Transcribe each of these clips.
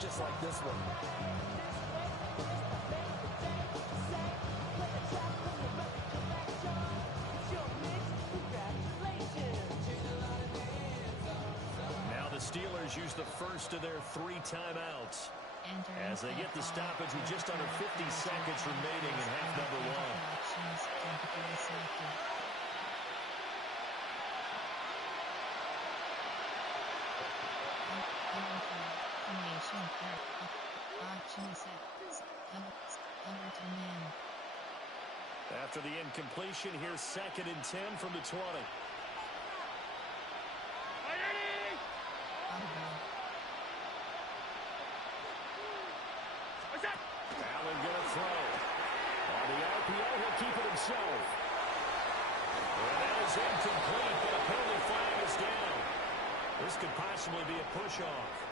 just like this one. Now the Steelers use the first of their 3 timeouts as they get the stoppage with just under 50 seconds remaining in half number 1. After the incompletion, here's 2nd and 10 from the 20. Allen gonna throw. On the RPO, he'll keep it himself. And that is incomplete, but a penalty flag is down. This could possibly be a push-off.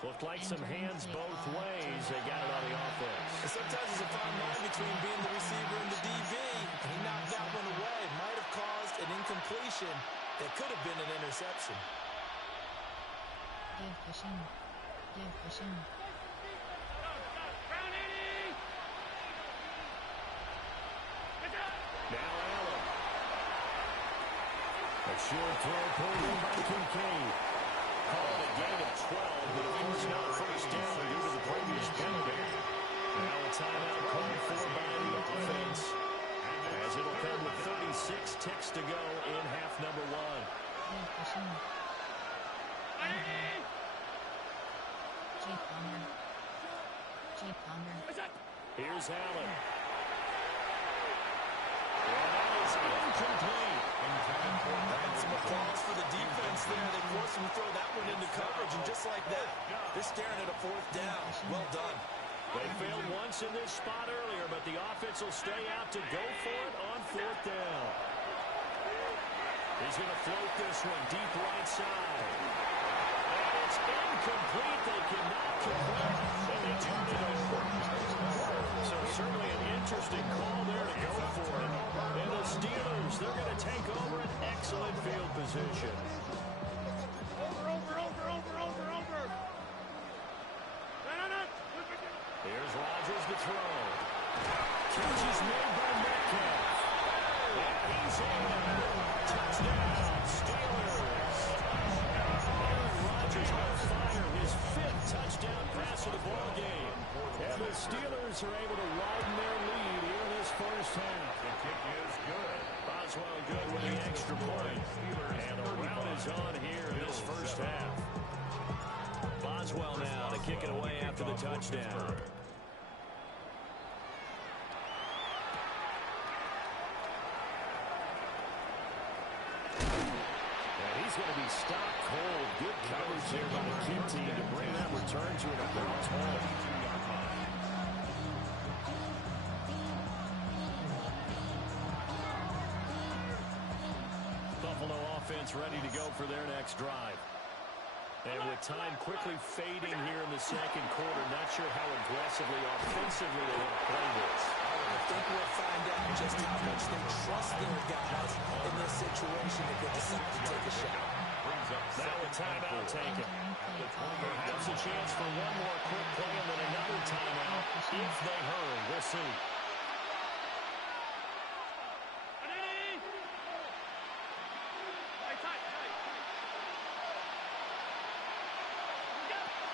Looked like some hands both ways. They got it on the offense. And sometimes there's a fine line between being the receiver and the DB. He knocked that one away. Might have caused an incompletion that could have been an interception. Now Allen. A short throw pulled in by Kincaid. Called a gain of 12, but of course not first down due to the previous penalty. Now a timeout called for by the offense, as it'll come with 36 ticks to go in half number 1. Here's Allen. And that is incomplete. And some applause for the defense there. They forced him to throw that one into coverage, and just like that, they're staring at a 4th down. Well done. They failed once in this spot earlier, but the offense will stay out to go for it on 4th down. He's going to float this one deep right side. And it's incomplete. They cannot complete. And they turn it over. So certainly an interesting call there to go for it. And the Steelers, they're going to take over an excellent field position. Here's Rodgers to throw. Catch is made by Metcalf. And he's in. Touchdown, Steelers. Aaron Rodgers on fire. His 5th touchdown pass of the ball game. And the Steelers are able to widen their lead here in this first half. The kick is good. Boswell good with the extra point. And the rout is on here in this first half. Boswell now to kick it away after the touchdown. And he's going to be stopped cold. Good coverage here by the kick team to bring that return to an opponent's home. Buffalo offense ready to go for their next drive. And with time quickly fading here in the second quarter, not sure how aggressively, offensively they want to play this. I think we'll find out just how much they trust their guys in this situation if they decide to take a shot. Now a timeout taken. Perhaps a chance for one more quick play and then another timeout if they hurry. We'll see.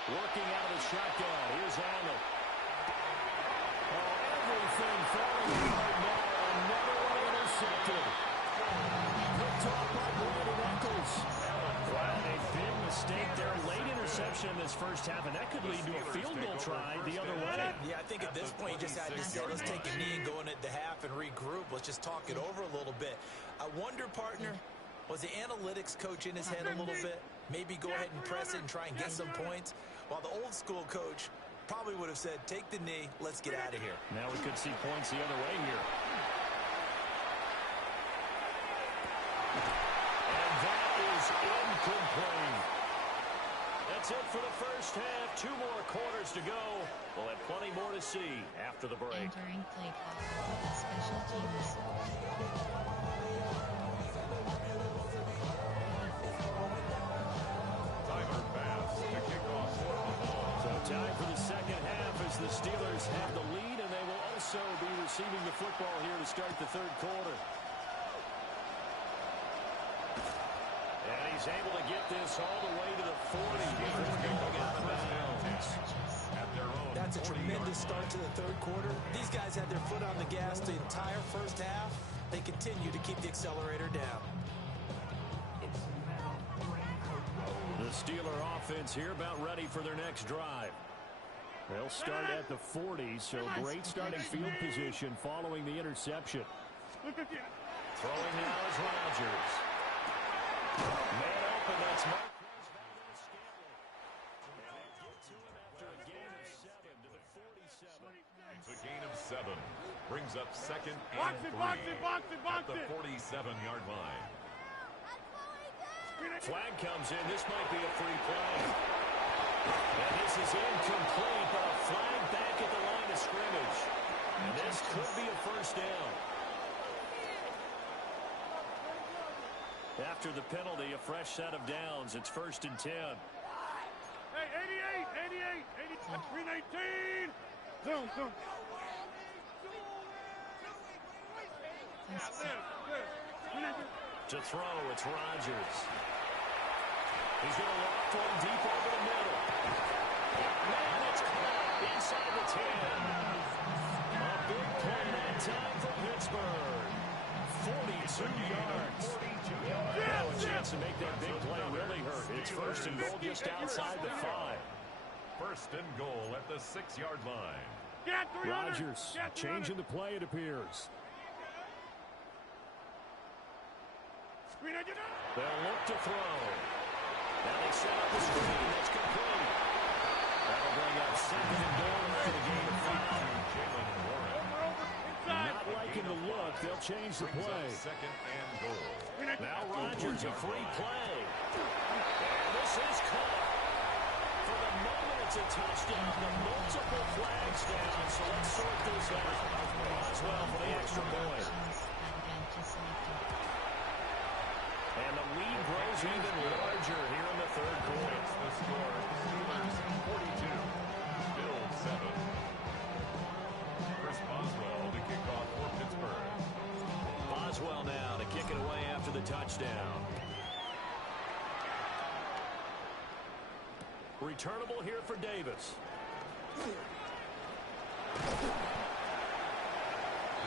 Working out of the shotgun. Here's Allen. Oh, everything falling apart now. Another one intercepted. Picked off by Brandon Eccles. Wow, a big mistake there. Late interception in this first half, and that could lead to a field goal try the other way. Yeah, I think at this point you just had to say, let's take a knee and go into the half and regroup. Let's just talk it over a little bit. I wonder, partner, was the analytics coach in his head a little bit? Maybe go ahead and press it and try and get some points. While the old school coach probably would have said, take the knee, let's get out of here. Now we could see points the other way here. And that is incomplete. That's it for the first half. 2 more quarters to go. We'll have plenty more to see after the break. Entering play clock. Special teams. receiving the football here to start the third quarter. And he's able to get this all the way to the 40 before going out of bounds. That's a tremendous start to the third quarter. These guys had their foot on the gas the entire first half. They continue to keep the accelerator down. The Steeler offense here about ready for their next drive. They'll start at the 40, so great starting field position following the interception. Throwing now is Rodgers. Man open, that's Mark. It's a gain of 7. Brings up second and 3 at the 47-yard line. Flag comes in. This might be a free play. And this is incomplete, but a flag back at the line of scrimmage. And this could be a first down. After the penalty, a fresh set of downs. It's 1st and 10. Hey, 88, 319. Zoom. To throw, it's Rodgers. He's going to loft one deep over the middle. Man, it's caught inside the 10. A big play that time for Pittsburgh. 42 yards. Now a chance to make that big play really hurt. It's 1st and goal just outside the 5. 1st and goal at the 6-yard line. Rodgers changing the play, it appears. They'll look to throw. Now they set up the screen. That's complete. That'll bring up 2nd and goal for the game of 5. Not liking the look. They'll change the play. 2nd and goal. Now Rodgers, a free play. And this is caught. For the moment, it's a touchdown. The multiple flags down. So let's sort this out. Boswell for the extra point. And the lead grows even larger here in the third quarter. The score, Steelers 42, Bills 7. Chris Boswell to kick off for Pittsburgh. Boswell now to kick it away after the touchdown. Returnable here for Davis. The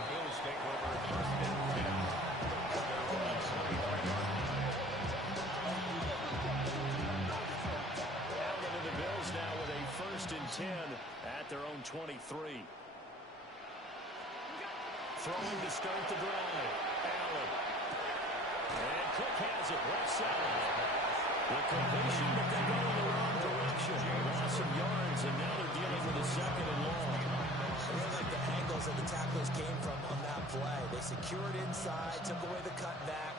Bills take over 1st and 10. Now with a 1st and 10 at their own 23. Throwing to start the drive. Allen. And Cook has it left side. The completion, but they go in the wrong direction. Lost some yards, and now they're dealing with a 2nd and long. I really like the angles that the tacklers came from on that play. They secured inside, took away the cutback.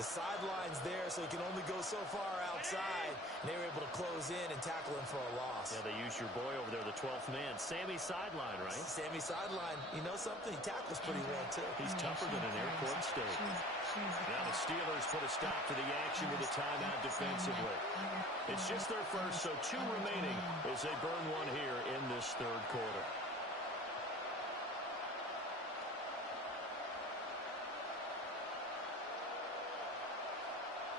The sideline's there, so he can only go so far outside. And they were able to close in and tackle him for a loss. Yeah, they used your boy over there, the 12th man. Sammy Sideline, right? Sammy Sideline. You know something? He tackles pretty well, too. He's tougher than an airport steak. Now the Steelers put a stop to the action with a timeout defensively. It's just their first, so 2 remaining as they burn one here in this third quarter.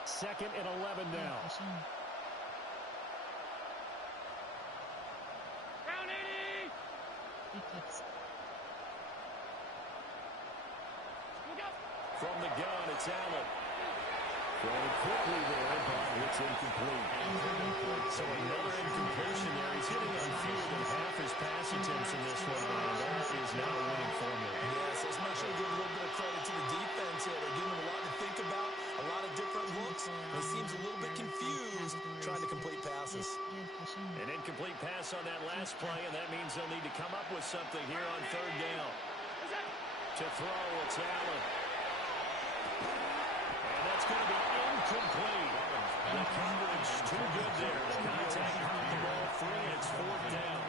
Second and 11 now. Round 80. From the gun, it's Allen. Throwing quickly there, but it's incomplete. So another incompletion there. He's hitting on fewer than half his pass attempts in this one, and that is now a winning formula. Yes, let's make sure to give a little bit of credit to the defense here. They're giving him a lot to think about, a lot of different looks. He seems a little bit confused trying to complete passes. An incomplete pass on that last play, and that means they'll need to come up with something here on 3rd down. To throw, it's Allen. And that's going to be incomplete. The coverage too good there. The contact on the ball free, and it's 4th down.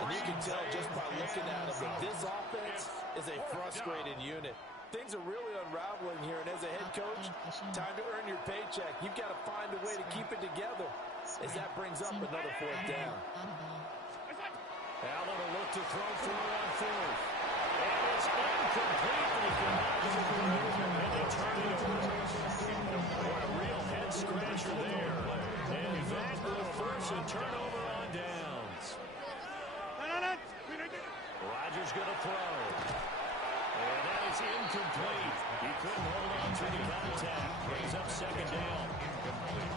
And you can tell just by looking at him that this offense is a frustrated unit. Things are really unraveling here, and as a head coach, time to earn your paycheck. You've got to find a way to keep it together as that brings up another 4th down. Allen will look to throw for it on 4th. And it's incomplete. And they turn it over. What a real head-scratcher there. And that will force a turnover on downs. Rodgers going to throw. And that is incomplete. He couldn't hold on to the contact. Brings up second down. Incomplete.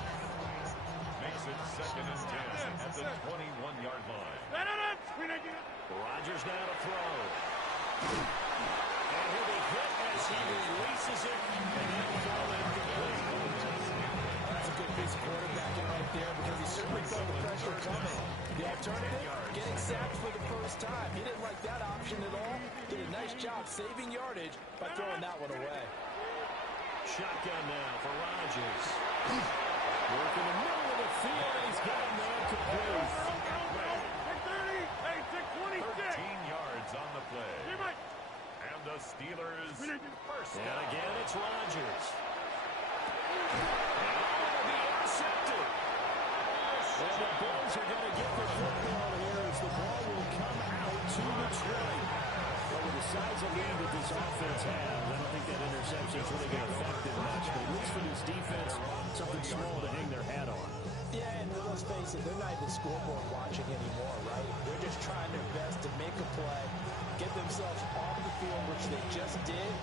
Makes it 2nd and 10 at the 21-yard line. Rodgers now to throw. And he'll be hit as he releases it. And that'll fall incomplete. That's a good piece of quarterbacking right there because he certainly felt the pressure coming. The alternative, getting sacked for the first time. He didn't like that option at all. Did a nice job saving yardage by throwing that one away. Shotgun now for Rodgers. Work in the middle of the field, and he's got him there complete. 13 yards on the play. And the Steelers first And down. again, it's Rodgers. And it'll be intercepted. And the Bills are going to get the football here as the ball will come out to the 20. Well, with the size of lead that this offense has, I don't think that interception is really going to affect it much. But at least for this defense, something small to hang their hat on. Yeah, and let's face it, they're not even scoreboard watching anymore, right? They're just trying their best to make a play, get themselves off the field, which they just did,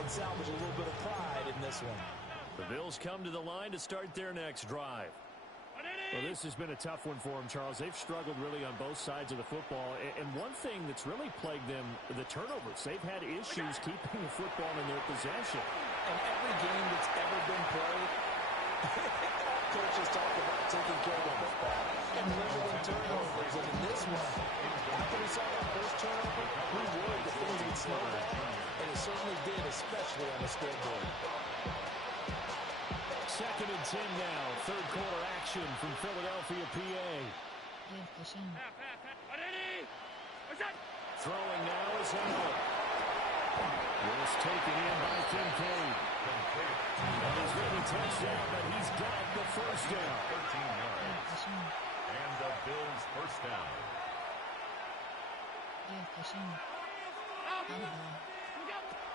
and salvage a little bit of pride in this one. The Bills come to the line to start their next drive. Well, this has been a tough one for them, Charles. They've struggled really on both sides of the football. And one thing that's really plagued them, the turnovers. They've had issues keeping the football in their possession. And every game that's ever been played, coaches talk about taking care of the football and limiting turnovers. And in this one, after we saw that first turnover, we worried that things would slow down. And it certainly did, especially on the scoreboard. 2nd and 10 now. Third quarter action from Philadelphia, PA. Throwing now is Allen. Was taken in by Kincaid. And he's going to be touchdown, but he's got the first down. 13 yards. And the Bills first down.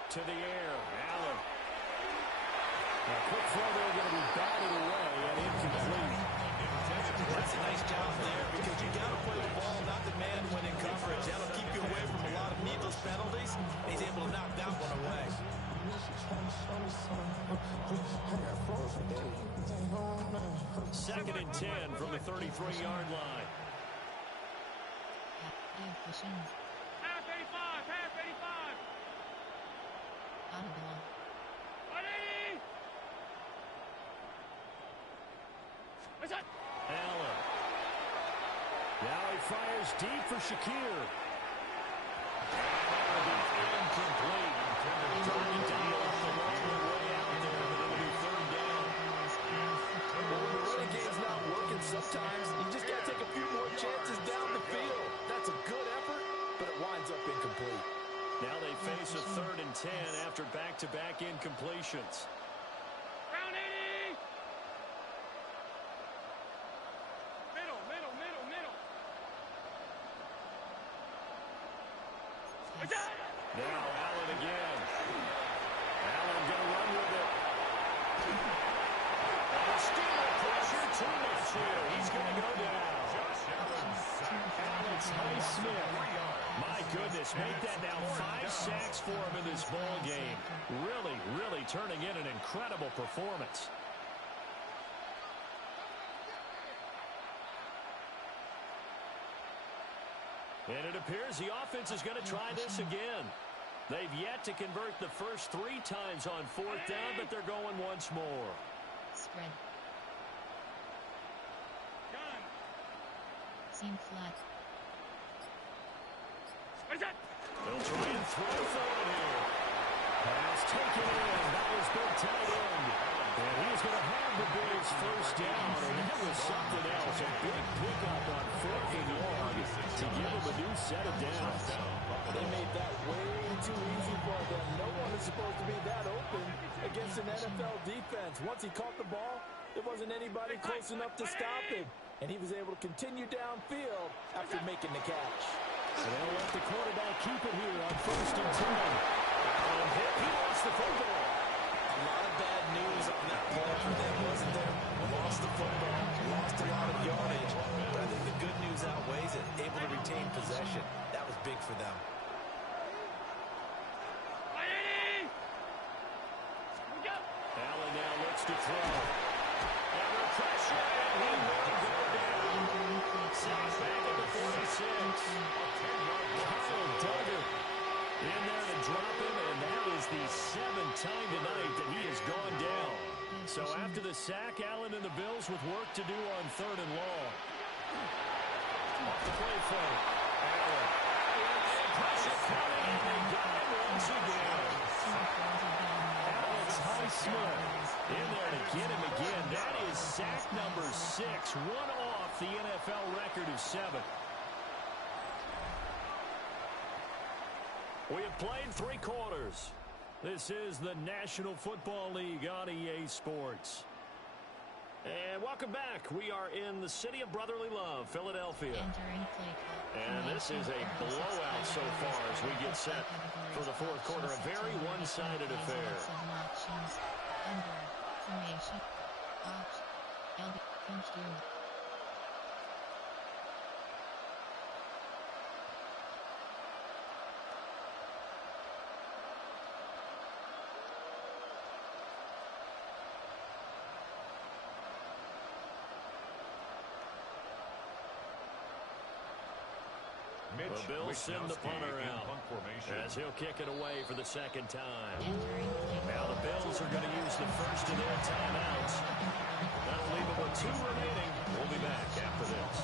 To the air, Allen. A quick throw there, going to be batted away and incomplete. That's a nice job there because you got to play the ball, not the man when in coverage. That'll keep you away from a lot of needless penalties. He's able to knock that one away. 2nd and 10 from the 33-yard line. Allen. Now he fires deep for Shakir. Incomplete. Trying to deal off the long way out there, but it'll be third down. Well, when the running game's not working, sometimes you just got to take a few more chances down the field. That's a good effort, but it winds up incomplete. Now they face a 3rd and 10 after back-to-back incompletions. Now Allen again. Allen going to run with it. And the Steeler pressure too much here. He's going to go down. Alex Highsmith. My goodness, make that now 5 sacks for him in this ball game. Really, really turning in an incredible performance. And it appears the offense is going to try this again. They've yet to convert the first 3 times on 4th down, but they're going once more. Spread. Seam flat. They'll try and throw for it here. Pass taken in. That was big tight end. And he's going to have the Bills first down. And that was something else. A big pickup on 4th and long to give them a new set of downs. They made that way too easy for them. No one is supposed to be that open against an NFL defense. Once he caught the ball, there wasn't anybody close enough to stop him. And he was able to continue downfield after making the catch. And they'll let the quarterback keep it here on 1st and 10. Allen hit. He lost the football. A lot of bad news on that play for them, wasn't there? Lost the football, lost a lot of yardage, but I think the good news outweighs it. Able to retain possession. That was big for them. Allen now looks to throw. Under pressure, and he will go down. Sacked back at the 46. Kyle Duggar in there to drop him, and that is the 7th time tonight that he has gone down. So after the sack, Allen and the Bills with work to do on 3rd and long. Off the play fake. Allen. Pressure coming, and they got him once again. Alex Highsmith in there to get him again. That is sack number 6. One off the NFL record of 7. We have played 3 quarters. This is the National Football League on EA Sports. And welcome back. We are in the city of brotherly love, Philadelphia. And this is a blowout so far as we get set for the 4th quarter. A very one-sided affair. The Bills send the punter out as he'll kick it away for the 2nd time. Now the Bills are going to use the first of their timeouts. That'll leave them with 2 remaining. We'll be back after this.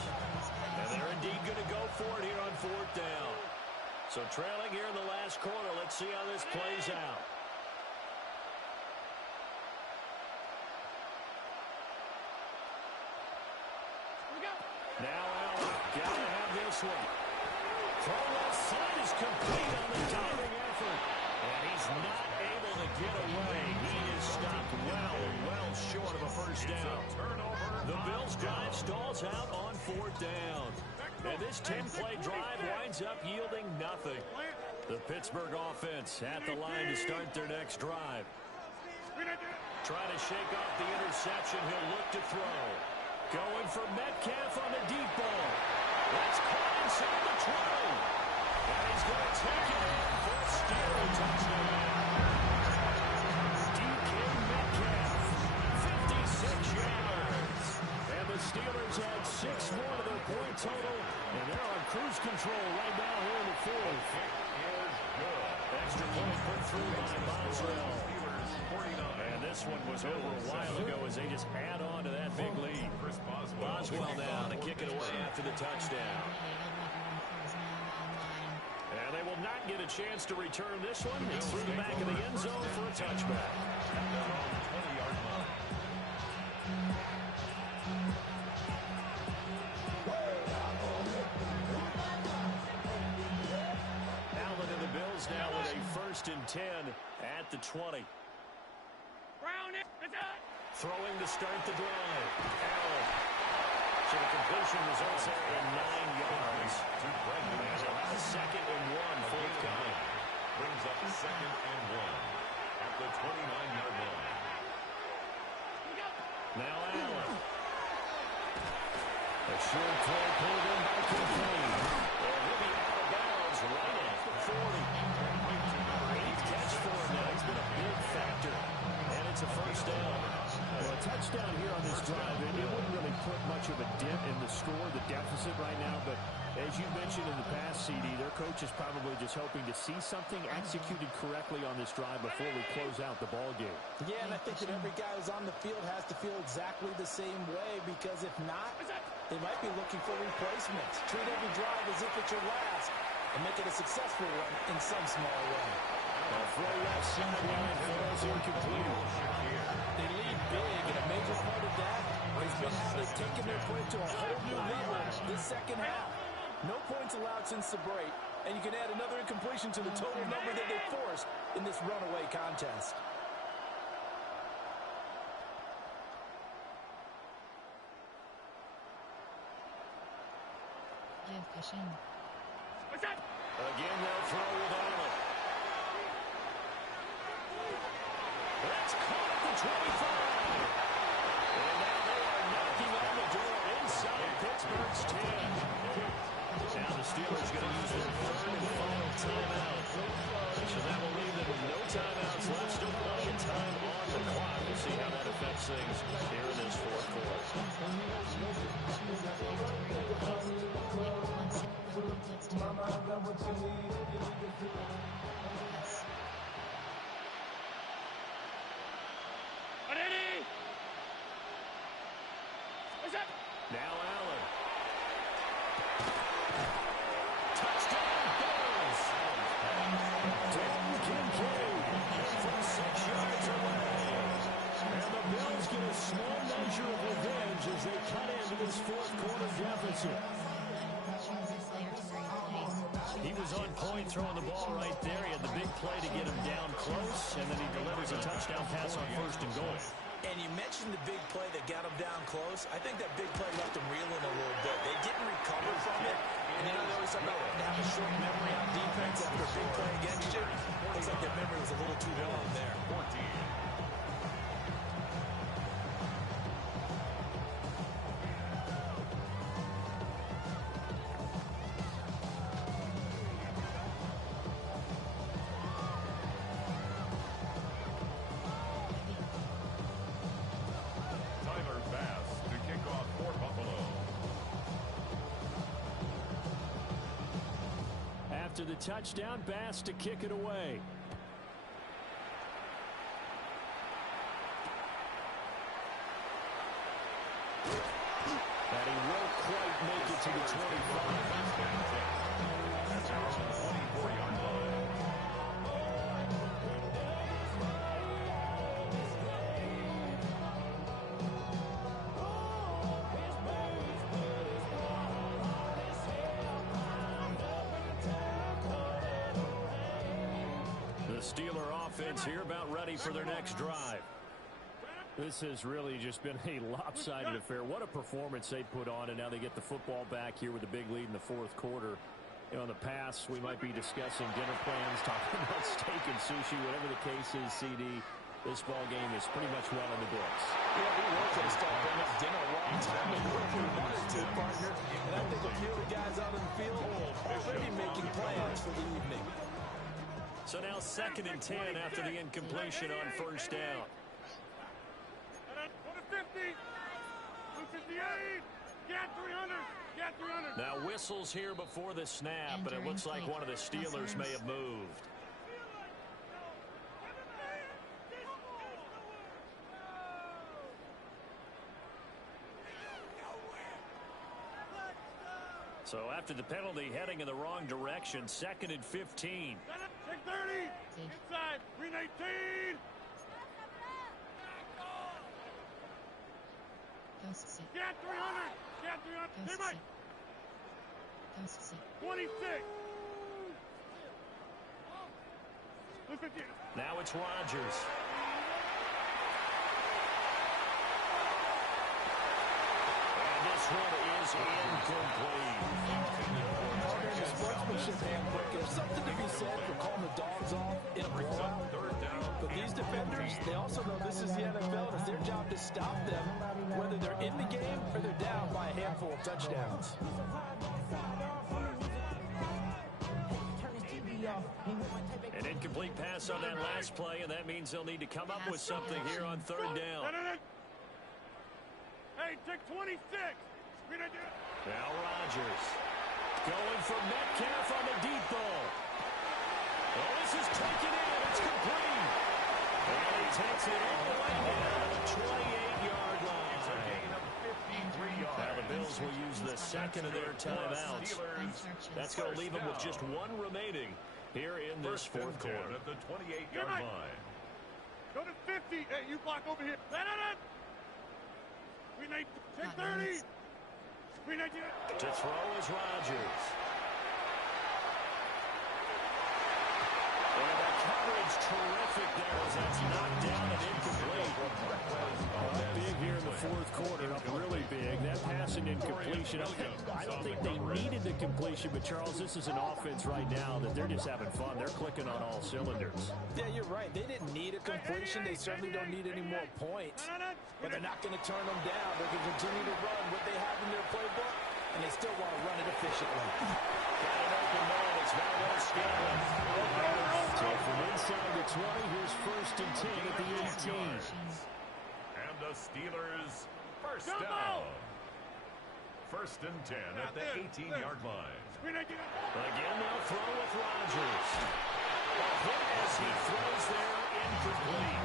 And they're indeed going to go for it here on 4th down. So trailing here in the last quarter. Let's see how this plays out. Now Allen, gotta have this one. Throw left side is complete on the diving effort. And he's not able to get away. He is stopped well short of a first down. The Bills' drive stalls out on 4th down. And this 10-play drive winds up yielding nothing. The Pittsburgh offense at the line to start their next drive. Trying to shake off the interception. He'll look to throw. Going for Metcalf on the deep ball. That's caught inside the 20. And he's going to take it in for a Steeler touchdown. DK Metcalf, 56 yards. And the Steelers add 6 more to their point total. And they're on cruise control right now here in the 4th. Extra point put through by Boswell. And this one was over a while ago as they just add on to that big lead. Boswell now to kick it away after the touchdown. And they will not get a chance to return this one. It's through the back of the end zone for a touchback. Allen and the Bills now with a 1st and 10 at the 20. Throwing to start the drive. Allen. So the completion results there in 9 yards. And a 2nd and 1 forthcoming. Brings up 2nd and 1 at the 29-yard line. Now Allen. A short play pulled in by Kincaid. And he'll be out of bounds right at the 40. 8th catch for him now. He's been a big factor. And it's a 1st down. Well, a touchdown here on this drive, it wouldn't really put much of a dent in the score, the deficit right now, but as you mentioned in the past, CD, their coach is probably just hoping to see something executed correctly on this drive before we close out the ball game. Yeah, and I think that every guy who's on the field has to feel exactly the same way, because if not, they might be looking for replacements. Treat every drive as if it's your last and make it a successful one in some small way. A throw left sideline falls incomplete. They lead big, and a major part of that has been how they've taken their play to a whole new level this 2nd half. No points allowed since the break, and you can add another incompletion to the total number that they forced in this runaway contest. Again, they'll throw with Allen. That's caught at the 25. And now they are knocking on the door inside Pittsburgh's 10. Now the Steelers going to use their third and final timeout. So that will leave them with no timeouts left. Still plenty of time on the clock. We'll see how that affects things here in this fourth quarter. Now Allen. Touchdown Bills. Dalton Kincaid from 6 yards away. And the Bills get a small measure of revenge as they cut into this fourth quarter deficit. He was on point throwing the ball right there. He had the big play to get him down close, and then he delivers a touchdown pass on first and goal. And you mentioned the big play that got him down close. I think that big play left him reeling a little bit. They didn't recover from it. And you know, they always talk about having a short memory on defense after a big play against you. Looks like their memory was a little too long there. 14. After the touchdown, Bass to kick it away. And he won't quite make it to the 25. That's our 24-yard line. Steeler offense here about ready for their next drive. This has really just been a lopsided affair. What a performance they put on, and now they get the football back here with a big lead in the fourth quarter. You know, in the past, we might be discussing dinner plans, talking about steak and sushi, whatever the case is, CD. This ball game is pretty much well in the books. Yeah, we were going to start bringing up dinner a long time ago if we wanted to, partner. And I think a few of the guys out in the field already making plans for the evening. So now 2nd and 10 after the incompletion on first down. 250, 258, get 300, get 300. Now whistles here before the snap, but it looks like one of the Steelers may have moved. So after the penalty, heading in the wrong direction, 2nd and 15. Take 30, inside, 319. Get 300, get 300. Hey, Mike. 26. Now it's Rodgers. And this one is incomplete. The sportsmanship handbook, there's something to be said for calling the dogs off in a blowout. But these defenders, they also know this is the NFL, and it's their job to stop them, whether they're in the game or they're down by a handful of touchdowns. An incomplete pass on that last play, and that means they'll need to come up with something here on third down. Hey, take 26. Now Rodgers going for Metcalf on the deep ball. Oh, this is taken in. It's complete. And he takes it all the way down to the 28-yard line. It's a gain of 53 yards. Now the Bills will use the second of their timeouts. That's going to leave them with just one remaining here in this fourth quarter. At the 28-yard line. Go to 50. Hey, you block over here. Take 30. To throw is Rodgers. And that coverage terrific there as that's knocked down and incomplete. Up big here in the fourth quarter, up really big. That passing an incompletion. I don't think they needed the completion, but, Charles, this is an offense right now that they're just having fun. They're clicking on all cylinders. Yeah, you're right. They didn't need a completion. They certainly don't need any more points. But they're not going to turn them down. They're going to continue to run what they have in their playbook, and they still want to run it efficiently. Got an open man. It's now well Scanlon. So from inside the 20, here's 1st and 10 at the 18. And the Steelers first down. 1st and 10 at the 18-yard line. Again, they'll throw with Rodgers. As he throws there, incomplete.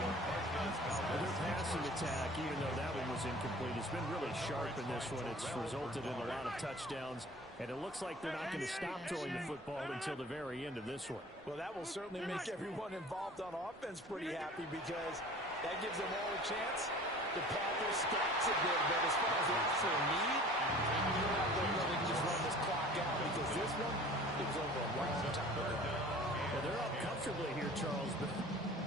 Their passing attack, even though that one was incomplete, has been really sharp in this one. It's resulted in a lot of touchdowns, and it looks like they're not going to stop throwing the football until the very end of this one. Well, that will certainly make everyone involved on offense pretty happy, because that gives them all a chance to pad their stats a bit. But as far as the actual need, you're not going to really just run this clock out, because this one is over a long time ago. Well, they're up comfortably here, Charles, but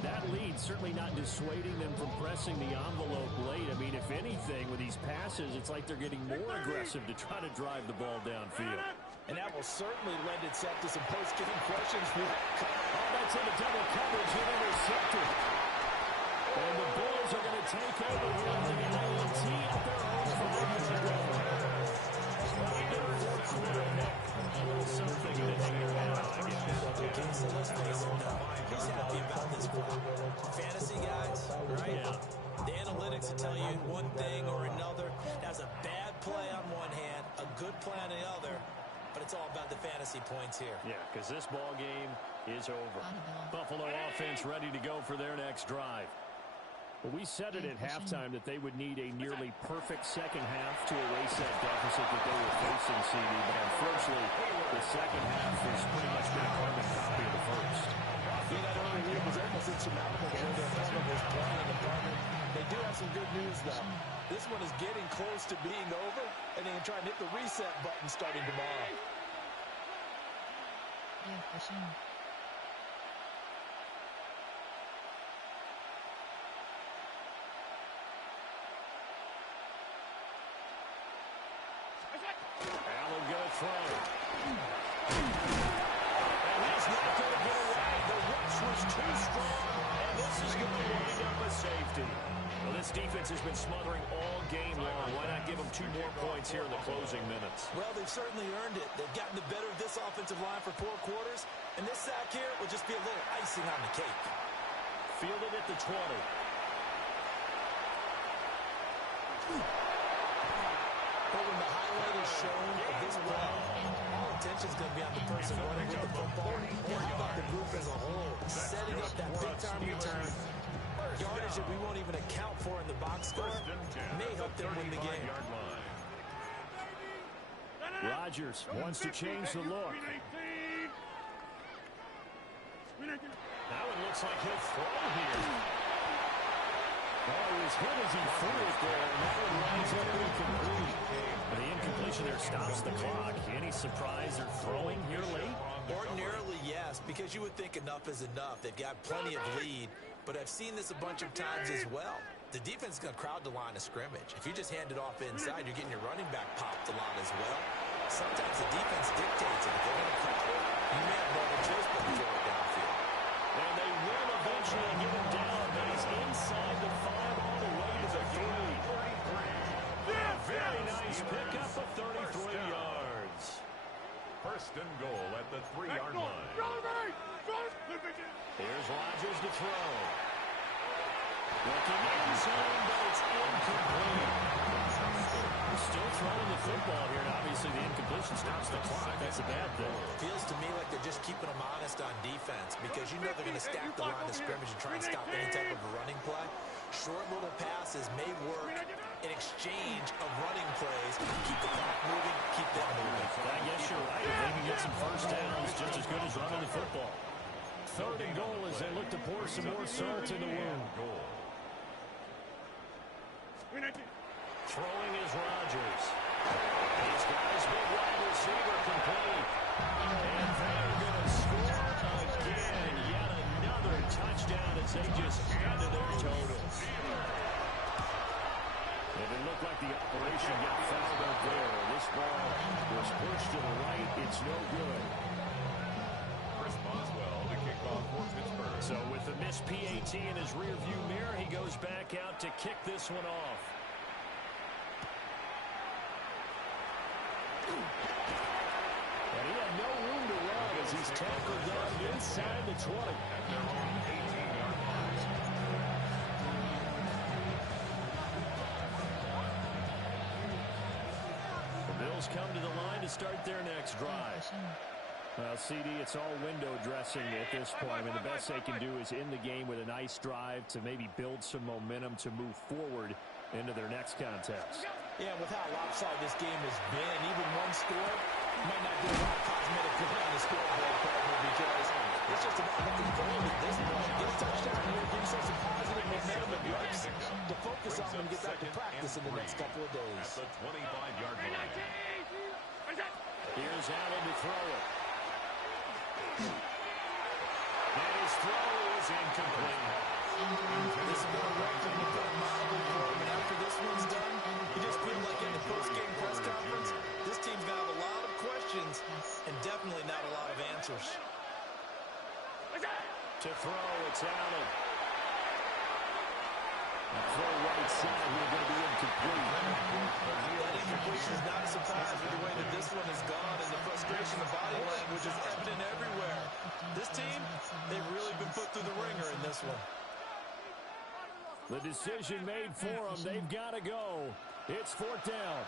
that lead certainly not dissuading them from pressing the envelope late. I mean, if anything, with these passes, it's like they're getting more aggressive to try to drive the ball downfield. And that will certainly lend itself to some post-game questions. That's in the double coverage and intercepted. And the Bulls are going to take over here at the INT at their own 5-yard line. Something to figure out, I guess. So let's face it, he's happy about this clock. Fantasy guys, right? Yeah. The analytics will tell you one thing or another. That's a bad play on one hand, a good play on the other, but it's all about the fantasy points here. Yeah, because this ball game is over. Buffalo offense ready to go for their next drive. Well, we said it at halftime that they would need a nearly perfect second half to erase that deficit that they were facing, CD. But unfortunately, the second half has pretty much been a carbon copy of the first. Yeah, that early lead was almost insurmountable the way their opponent was playing in the department. They do have some good news, though. This one is getting close to being over, and they can try and hit the reset button starting tomorrow. Yeah, for sure. Allen going to throw. And he's not going to get away. The rush was too strong, and this is going to wind up a safety. Well, this defense has been smothering all game long. Why not give them 2 more points here in the closing minutes? Well, they've certainly earned it. They've gotten the better of this offensive line for 4 quarters, and this sack here will just be a little icing on the cake. Fielded at the 20. But when the highlight is shown of this play, all attention is going to be on the person running with the football. How about the group as a whole, setting up that big-time return, yardage that we won't even account for in the box score, may help them win the game. Rodgers wants to change the look. Now it looks like he'll throw here. Oh, he was hit as he threw it there, and that one lines up incomplete. The incompletion there stops the clock. Any surprise they're throwing here late? Ordinarily, yes, because you would think enough is enough. They've got plenty of lead, but I've seen this a bunch of times as well. The defense is going to crowd the line of scrimmage. If you just hand it off inside, you're getting your running back popped a lot as well. Sometimes the defense dictates it. If they're going to crowd it, you may have no other choice but to throw it downfield. And they will eventually get him down, but he's inside the 5 all the way to the 3. Very nice pickup of 33 yards. 1st and goal at the 3-yard line. Here's Rodgers to throw. Looking in zone, but it's incomplete. Still throwing the football here, and obviously the incompletion stops the clock. That's a bad thing. Feels to me like they're just keeping them honest on defense, because you know they're going to stack the line of scrimmage and try and stop any type of a running play. Short little passes may work in exchange of running plays. Keep the clock moving, keep them moving. I guess you're right. If they can get some first downs, just as good as running the football. 3rd and goal as they look to pour some more salt in the wound. Throwing is Rodgers. He's got his big wide receiver complete. And they're going to score again. Yet another touchdown as they just add to their totals. It looked like like the operation got fouled up there. This ball was pushed to the right. It's no good. Chris Boswell to kick off for Pittsburgh. So with the missed PAT in his rearview mirror, he goes back out to kick this one off. And he had no room to run as he's tackled down inside the 20. At their own 18-yard line. The Bills come to the line to start their next drive. Well, CD, it's all window dressing at this point. I mean, the best they can do is end the game with a nice drive to maybe build some momentum to move forward into their next contest. Yeah, with how lopsided this game has been, even one score might not do a lot of cosmetic good on the scoreboard, partner, because it's just about looking gold at this point. Get a touchdown here, give yourself some positive momentum and reps to focus on when you get back to practice in the next couple of days. At the 25-yard line. Here's Allen to throw it. And his throw is incomplete. This has been a record to put mildly for him, and after this one's done, you just feel like in the post-game press conference, this team's going to have a lot of questions and definitely not a lot of answers. To throw, it's Allen. Throw right side, we're going to be incomplete. That incompletion is not a surprise with the way that this one has gone, and the frustration, the body language is evident everywhere. This team, they've really been put through the ringer in this one. The decision made for them. They've got to go. It's fourth down.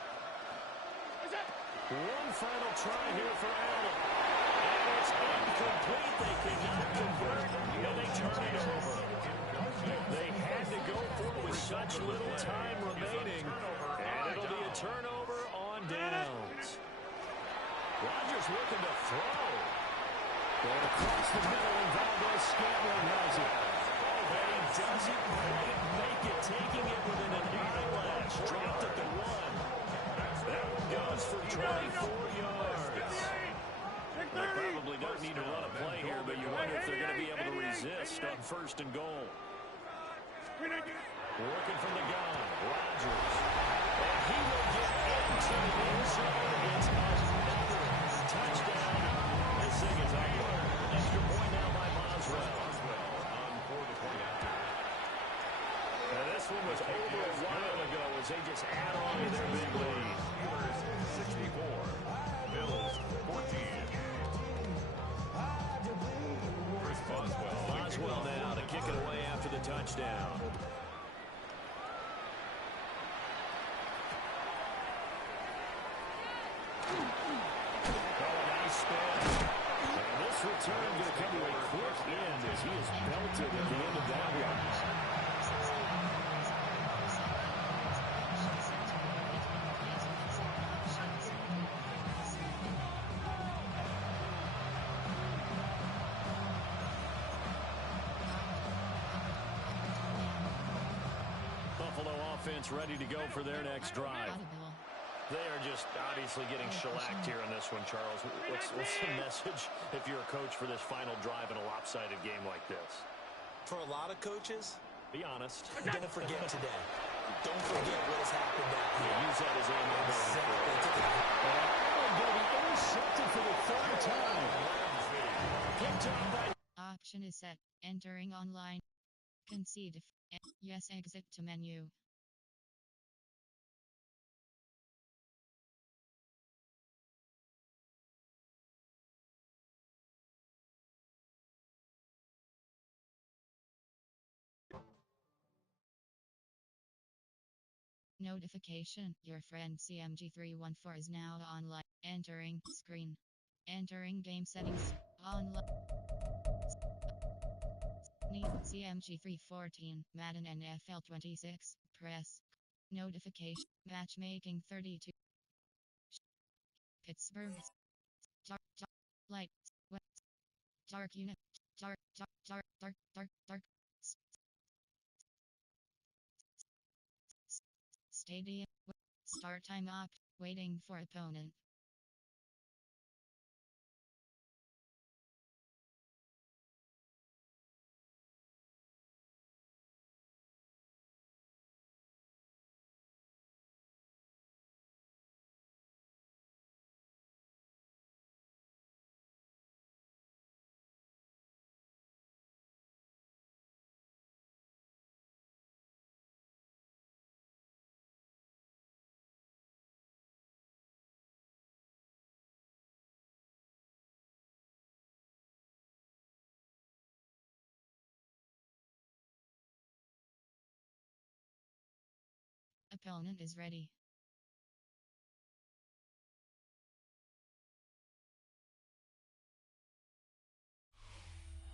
One final try here for Allen. And it's incomplete. They cannot convert, and they turn it over. They had to go for it with such little time remaining. And it'll be a turnover on downs. Rodgers looking to throw. Going across the middle, and Valdez-Scantling has it. And he doesn't quite make it, taking it within an eyelash. Dropped at the one. That one goes for 24 yards. They probably don't need to run a play here, but you wonder if they're going to be able to resist on first and goal. Working from the gun, Rodgers. And he will get into the end zone. It's another touchdown. This thing is over. Extra point now by Boswell. On for the point after. And this one was over a while ago as they just add on to their big lead. Steelers 64. Bills 14. Chris Boswell. Boswell now to kick it away after the touchdown. This return going to come to a quick end as he is belted at the end of that one. Buffalo offense ready to go for their next drive. They are just obviously getting shellacked here in this one, Charles. What's the message if you're a coach for this final drive in a lopsided game like this? For a lot of coaches, Be honest. you're going to forget today. Don't forget what has happened out here. Use that as ammo. Exactly. Going to be intercepted for the third time. Picked up by... Option is set. Entering online. Concede. Yes, exit to menu. Notification. Your friend CMG314 is now online. Entering screen. Entering game settings. Online. CMG314. Madden NFL 26. Press. Notification. Matchmaking 32. Pittsburgh. Light. Dark unit. Dark. Stadium. Start time up. Waiting for opponent. opponent is ready.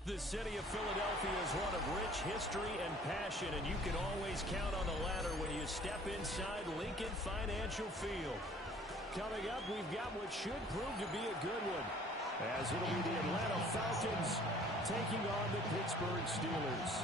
The city of Philadelphia is one of rich history and passion, and you can always count on the ladder when you step inside Lincoln Financial Field. Coming up, we've got what should prove to be a good one, as it'll be the Atlanta Falcons taking on the Pittsburgh Steelers.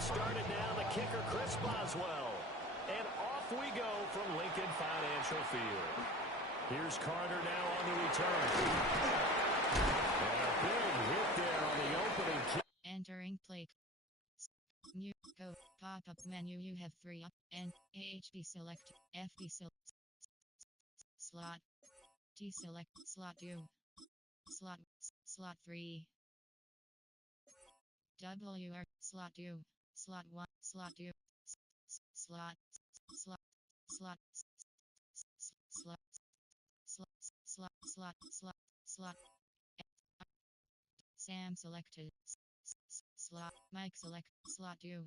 Started now, the kicker, Chris Boswell. And off we go from Lincoln Financial Field. Here's Carter now on the return. And a big hit there on the opening kick. Entering play. New go pop-up menu. You have 3 up and AHD select FD select slot T select slot 2 slot 3 WR slot 2 slot 1 slot 2 slot Sam selected slot Mike select slot 2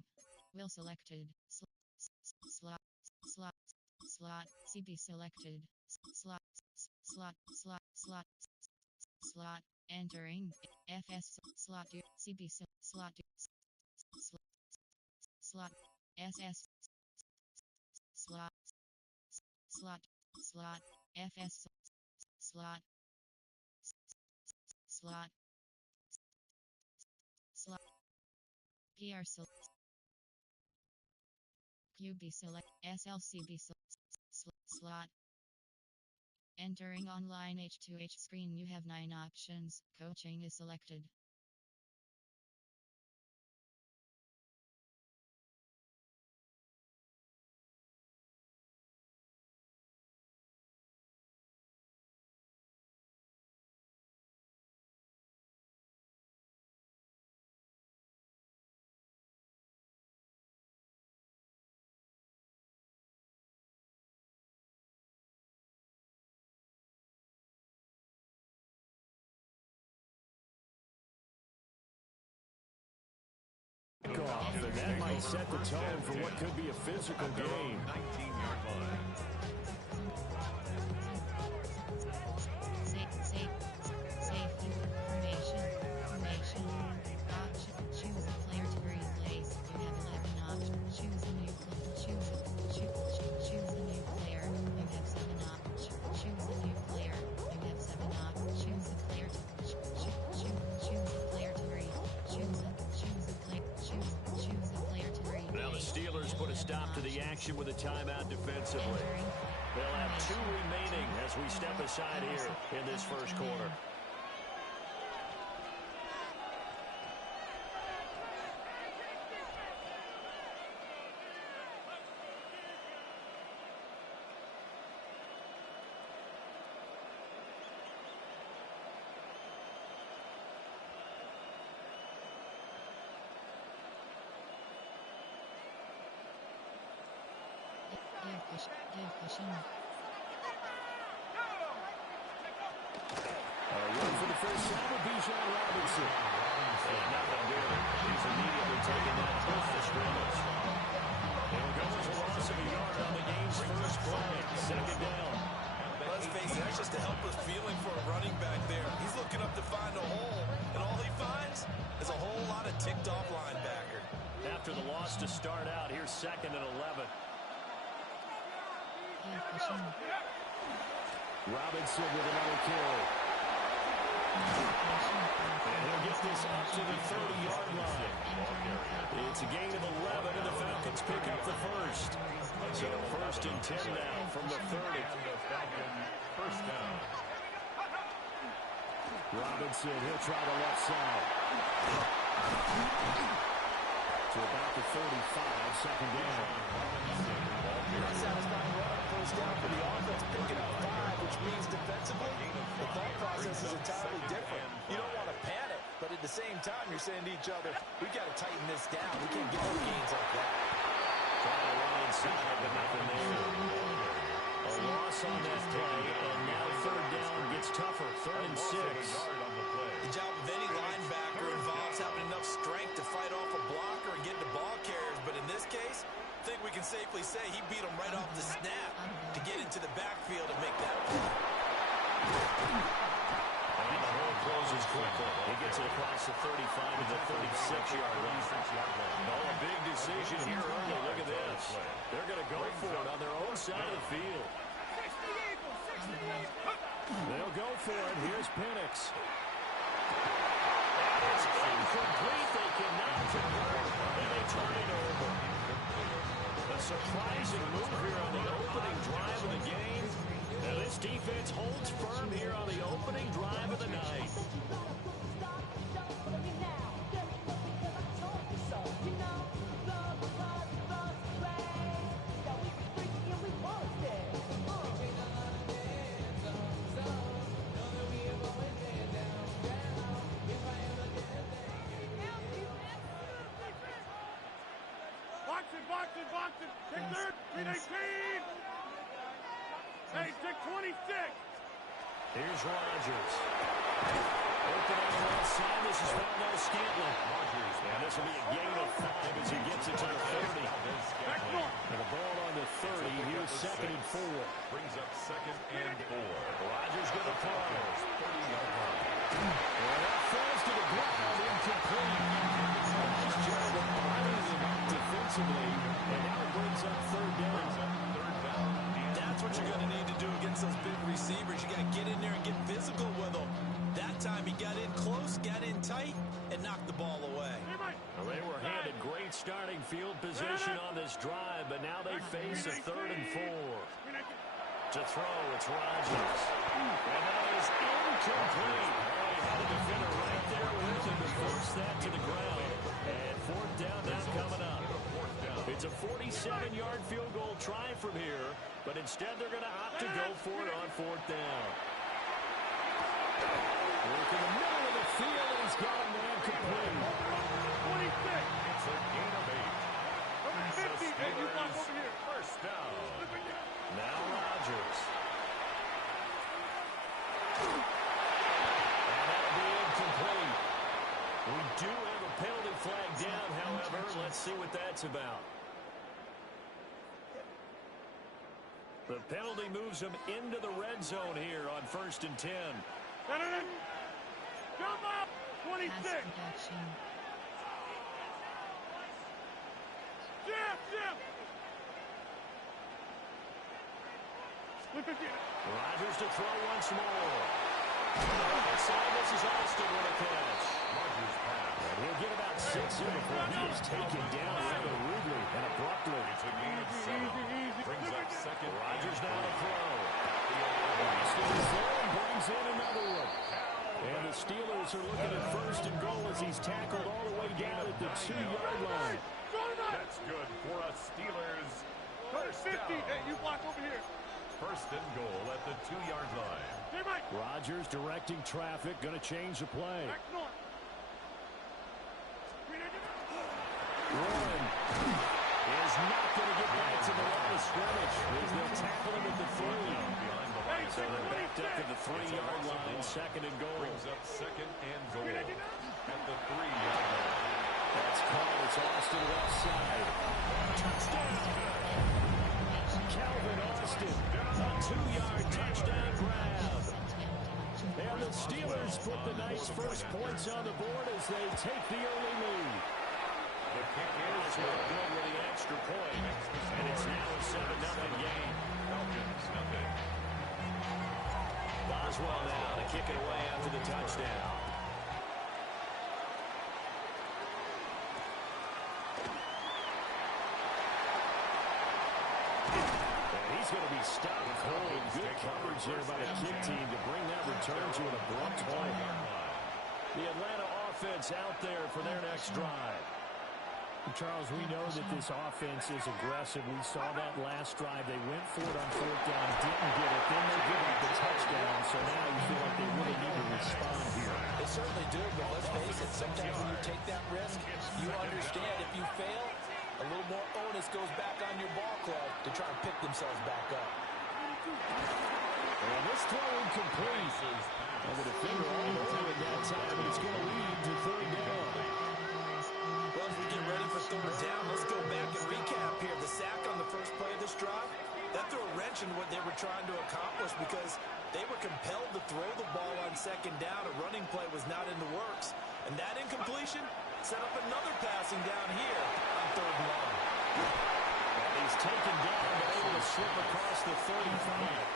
Will selected slot CB selected slot entering FS slot 2 CB slot 2 slot SS slot FS slot PR select QB select SLCB slot. Entering online H2H screen, you have 9 options. Coaching is selected. Off, and that might set the tone for what could be a physical game. 19-yard line. Safety. Formation. Option. Choose a player to replace. You have 11 options. Choose a new player. Choose a new player. You have 7 options. Choose a new player. You have 7 options. Choose a player to choose a player to read. Choose a player to read. Now the Steelers put a stop to the action with a timeout defensively. They'll have 2 remaining as we step aside here in this first quarter. Run for the first down with Bijan Robinson. And nothing doing. He's immediately taken down off the scrimmage. It'll go as a loss of a yard on the game's first play. Second down. Let's face it, that's just a helpless feeling for a running back there. He's looking up to find a hole, and all he finds is a whole lot of ticked-off linebacker. After the loss to start out, here's 2nd and 11. Robinson with another carry. And he'll get this up to the 30-yard line. It's a gain of 11, and the Falcons pick up the first. So 1st and 10 now from the 30. First down. Robinson, he'll try the left side. To about the 35, second down. Satisfying run, first down for the offense, picking up 5, which means defensively, the thought process is entirely different. You don't want to panic, but it at the same time, you're saying to each other, we got to tighten this down. We can't give up gains like that. Trying to run inside, but nothing there. A loss on that play, and now third down gets tougher. 3rd and 6. The job of any linebacker involves having enough strength to fight off a blocker and get the ball carriers. But in this case, I think we can safely say he beat him right off the snap to get into the backfield and make that play. And the hole closes quickly. He gets it across the 35 to the 36-yard line. Oh, a big decision here early. Look at this. They're going to go for it on their own side of the field. They'll go for it. Here's Penix. And it's incomplete. They cannot convert, and they turn it over. A surprising move here on the opening drive of the game. And this defense holds firm here on the opening drive of the night. Boxing. Take 3rd. 318. Hey, take 26. Here's Rodgers. Open on the right side. This is Valdez Scantling. And this will be a gain of 5 as he gets it to the 30. And the ball on the 30. Here's 2nd and 4. Brings up 2nd and 4. Rodgers going to throw. And that falls to the ground. Incomplete. Nice job of binding him up defensively. And now it brings up 3rd down. That's what you're going to need to do against those big receivers. You got to get in there and get physical with them. That time he got in close, got in tight, and knocked the ball away. Well, they were handed great starting field position on this drive, but now they face a 3rd and 4. To throw, it's Rodgers. And that is incomplete. They had a defender right there with him to force that to the ground. And 4th down now coming up. It's a 47-yard field goal try from here, but instead they're going to opt to go for it on 4th down. Work in the middle of the field, and he's got a man complete. 26. It's a gain of 8. 50. Hey, you block over here. 1st down. Now Rodgers. And that'll be incomplete. We do have a penalty flag down, however. Let's see what that's about. The penalty moves him into the red zone here on 1st and 10. Jump up! 26! Jeff! Rodgers to throw once more. Outside, this is Austin with a catch. Rodgers pass. And he'll get about 6 here before he is taken down rather rudely and abruptly. It's a gain of 7. Brings up 2nd. Rodgers now to throw. Austin is there and brings in another one. And the Steelers are looking at 1st and goal as he's tackled all the way down at the 2-yard line. That's good for us Steelers. 50. Hey, you block over here. 1st and goal at the 2-yard line. Hey, Mike. Rodgers directing traffic, going to change the play. Back north. Warren is not going to get back to the line of scrimmage as they'll tackle him at the 3. So they're backed up to the 3-yard line, 2nd and goal. Brings up 2nd and goal at the 3-yard line. That's called. It's Austin left side. Touchdown! Calvin Austin, a 2-yard touchdown grab. And the Steelers put the night's first points on the board as they take the early lead. The kick It's not good with the extra point, and it's now a 7-0 game. Falcons nothing. Boswell now to kick it away after the touchdown. And he's going to be stopped cold. Good coverage there by the kick team to bring that return to an abrupt halt. The Atlanta offense out there for their next drive. Charles, we know that this offense is aggressive. We saw that last drive. They went for it on 4th down, didn't get it. Then they give up the touchdown. So now you feel like they really need to respond here. It's certainly do, but let's face it, sometimes when you take that risk, you understand if you fail, a little more onus goes back on your ball club to try and pick themselves back up. And this throw incomplete. And the defender all over at that time, and it's going to lead to third down. Well, as we get ready for third down, let's go back and recap here. The sack on the first play of this drive, that threw a wrench in what they were trying to accomplish because they were compelled to throw the ball on second down. A running play was not in the works. And that incompletion set up another passing down here on third and long. And he's taken down, but able to slip across the 35.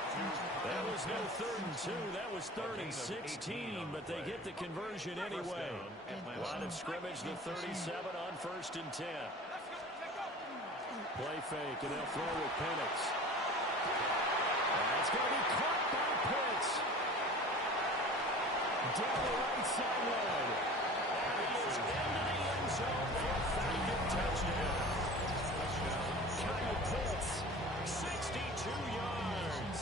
That was no 3rd and 2. That was 3rd and 16, but they get the conversion anyway. Line of scrimmage, the 37 on 1st and 10. Play fake, and they'll throw with Penix. That's going to be caught by Pitts. Down the right sideline. And he is into the end zone for a Falcon touchdown. Kyle Pitts, 62 yards.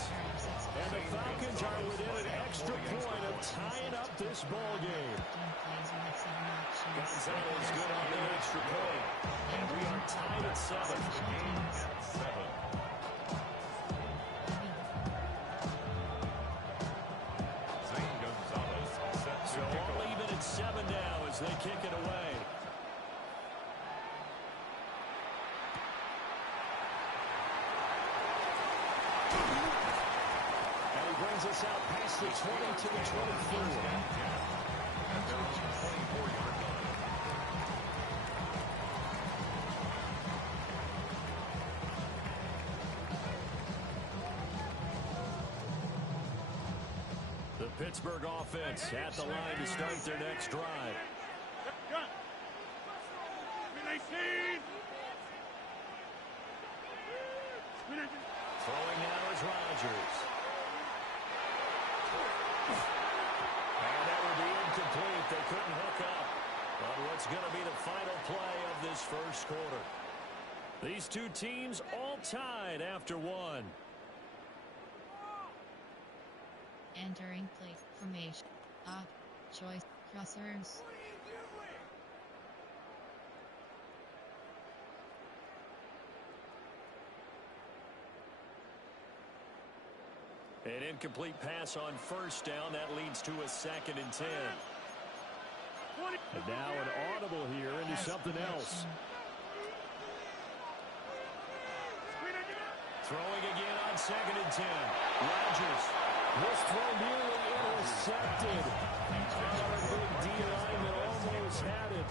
And the Falcons are within an extra point of tying up this ball game. Gonzalez good on the extra point. And we are tied at 7. So all even at 7 now as they kick it away. And he brings us out past the 20 to the 24. The Pittsburgh offense at the line to start their next drive. Throwing now is Rodgers. And that will be incomplete. They couldn't hook up on what's going to be the final play of this first quarter. These two teams all tied after one. Entering play formation. Choice crossers. An incomplete pass on first down. That leads to a 2nd and 10. And now an audible here into something else. Throwing again on 2nd and 10. Rodgers. This throw nearly intercepted. Our big D lineman almost had it.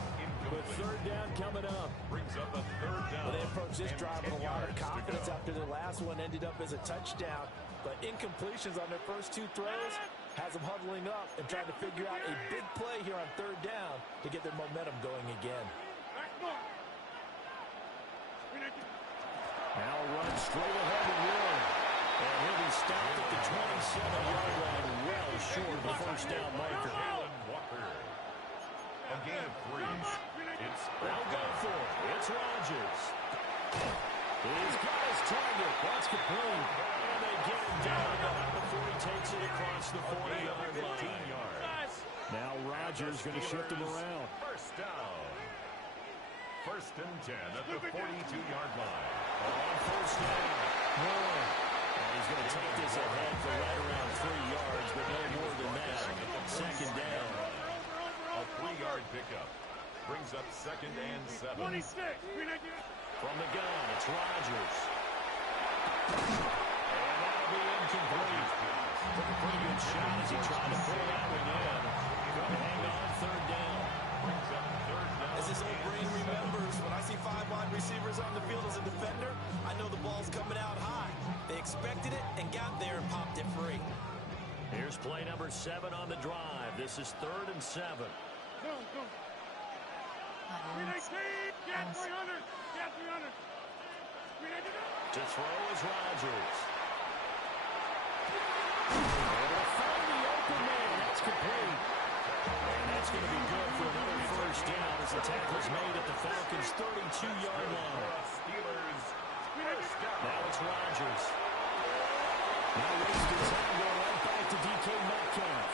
But third down coming up. Brings up a third down. Well, they approached this drive with a lot of confidence after the last one ended up as a touchdown. But incompletions on their first 2 throws has them huddling up and trying to figure out a big play here on third down to get their momentum going again. Now run straight ahead and run. And he'll be stopped at the 27-yard line, well short the first down marker. Walker. A gain of 3. They'll go for it. It's Rodgers. He's got his target. That's complete. And they get him down before he takes it across the 40-yard line. Now Rodgers going to shift him around. First down. 1st and 10 at the 42-yard line. On first down. Moore. And he's going to take this ahead for right around 3 yards, but no more than that. 2nd down. A 3-yard pickup. Brings up 2nd and 7. From the gun, it's Rodgers. And that'll be incomplete. Took a pretty good shot as he tried to pull that one in. Couldn't hang on 3rd down. Brings up 3rd down. As this old brain remembers, when I see 5 wide receivers on the field as a defender, I know the ball's coming out high. They expected it and got there and popped it free. Here's play number 7 on the drive. This is 3rd and 7. To throw is Rodgers. Able to find the open man. That's complete. And that's going to be good for another first down as the tackle's made at the Falcons' 32-yard line. Now it's Rodgers. Now wasted time going right back to DK Metcalf.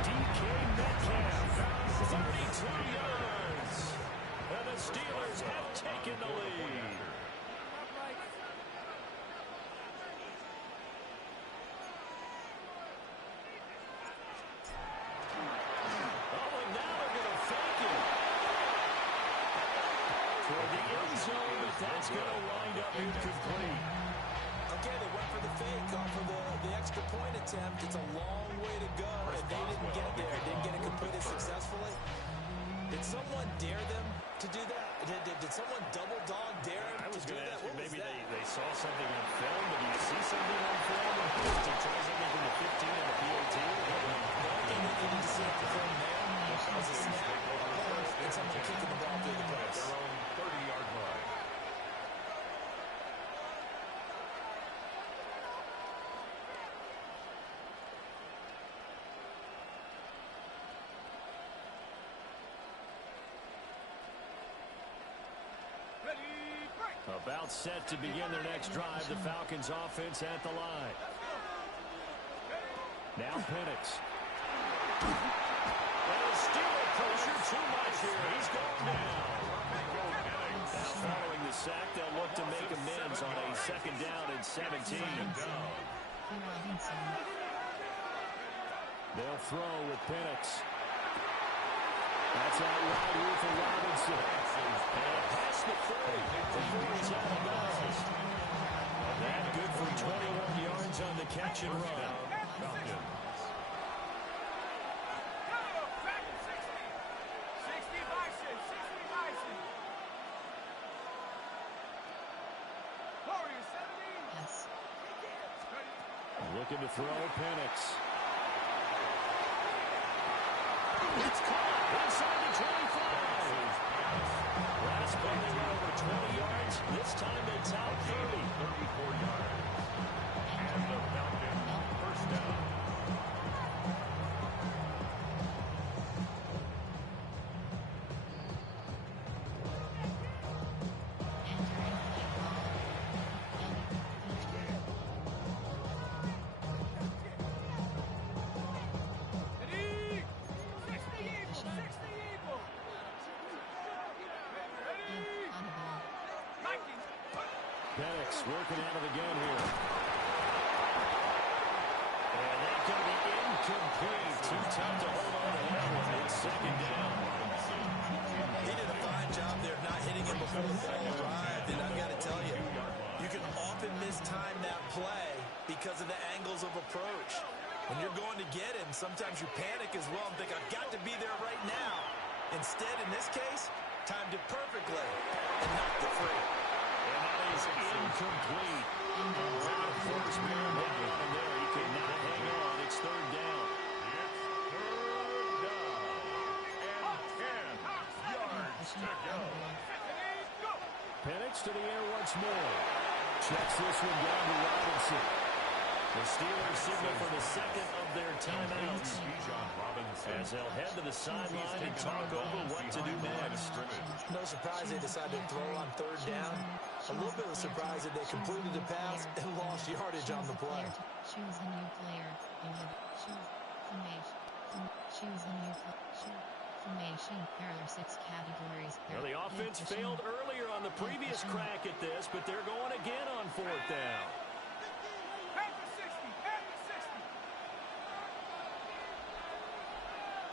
DK Metcalf, 32 yards. And the Steelers have taken the lead. Oh, and now they're going to fake it. For the end zone, but that's going to wind up incomplete. Okay, they went for the fake off of the extra point attempt. It's a long way to go, and they didn't get there. Didn't get it completed successfully. Did someone dare them to do that? Did someone double dog dare them I was to do going to that? ask you, What was maybe that? they saw something on film, but do you see something on film to try something from the 15 and the PAT? The only thing they needed to see on the film there was a snap, and someone kicking the ball through the press. Their own 30-yard line. About set to begin their next drive. The Falcons offense at the line. Now Penix. And a Steeler pressure too much here. He's going down. Now following the sack, they'll look to make amends on a 2nd down and 17. They'll throw with Penix. That's out wide here for Robinson. And past the 30 before he's out of bounds. That good for 21 yards on the catch and run. Yes. Looking to throw Penix. It's caught inside the 25. Last play they went over 20 yards. This time they tout 30. 34 yards. And the Falcons first down. Penix working out of the gun here. And that's going to be incomplete. Too tough to hold on to that one. It's 2nd down. He did a fine job there not hitting him before the ball arrived. And I've got to tell you, you can often mistime that play because of the angles of approach. When you're going to get him, sometimes you panic as well and think, I've got to be there right now. Instead, in this case, timed it perfectly and knocked it free. And that is incomplete. Force bearing down on there. He could not hang on. It's 3rd down. Penix to the air once more. Checks this one down to Robinson. The Steelers signal for the 2nd of their timeouts as they'll head to the sideline and talk over what to do next. No surprise they decided to throw on 3rd down. A little bit of a surprise that they completed the pass and lost yardage on the play. Choose a new player. You have choose formation. Choose a new formation. There are 6 categories. Well, the offense failed earlier on the previous crack at this, but they're going again on 4th down. Head to 60. Head to 60.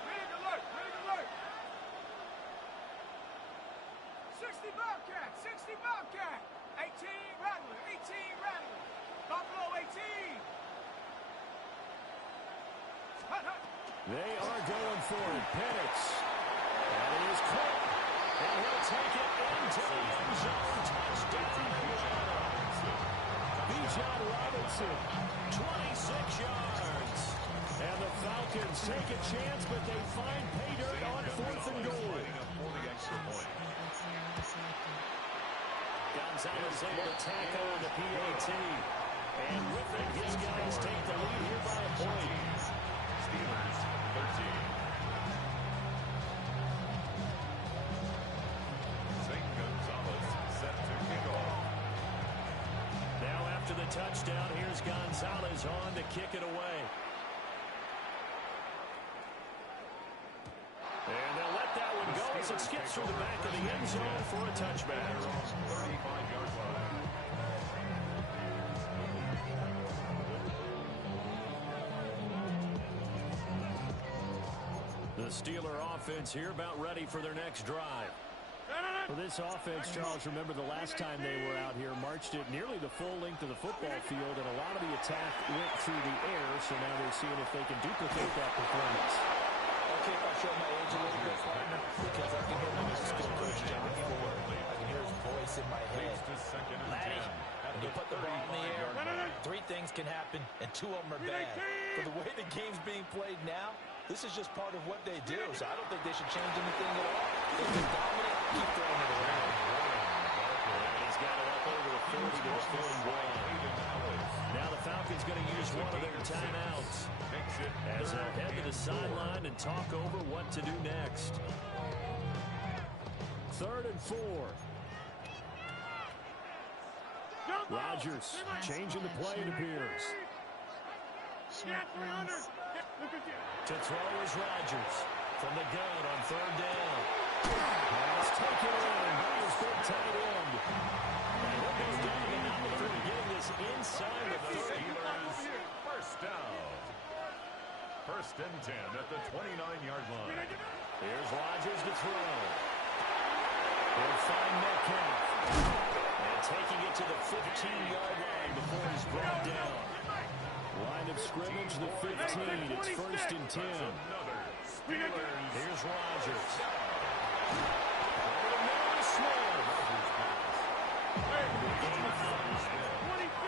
Rig alert. Rig alert. 60 Bobcat. 60 Bobcat. 18 Rattler. 18 Rattler. Buffalo 18. Hut, hut. They are going for it. Penix. That is caught. And he'll take it into the end zone. Touchdown. Bijan Robinson. 26 yards. And the Falcons take a chance, but they find pay dirt on 4th and goal. Gonzalez able to tack on the PAT. And with it, his guys take the lead here by a point. Steelers 13. St. Gonzalez set to kick off. Now after the touchdown. Here's Gonzalez on to kick it away. And they'll let that one go as it skips through the back of the end zone for a touchback. 35-yard line. The Steeler offense here about ready for their next drive. For this offense, Charles, remember the last time they were out here, marched it nearly the full length of the football field, and a lot of the attack went through the air, so now they're seeing if they can duplicate that performance. Okay, if I show my age a little bit, partner, because I can hear my assistant coach, John Ford. I can hear his voice in my head. Laddie, when you put the ball in the air, 3 things can happen, and 2 of them are bad. For the way the game's being played now, this is just part of what they do, so I don't think they should change anything at all. If they're dominant, keep throwing it around. And he's got it up over the 40 to the 41. Now the Falcons going to use one of their timeouts as they'll head to the sideline and talk over what to do next. 3rd and 4. Rodgers changing the play, it appears. Short runs. To throw is Rodgers from the gun on 3rd down. Pass taken in by his big tight end. And he'll go down the number, getting this inside the 30. First down. 1st and 10 at the 29-yard line. Here's Rodgers to throw. He'll find Metcalf. And taking it to the 15-yard line before he's brought down. Line of scrimmage, the 15. It's 1st and 10. Here's Rodgers.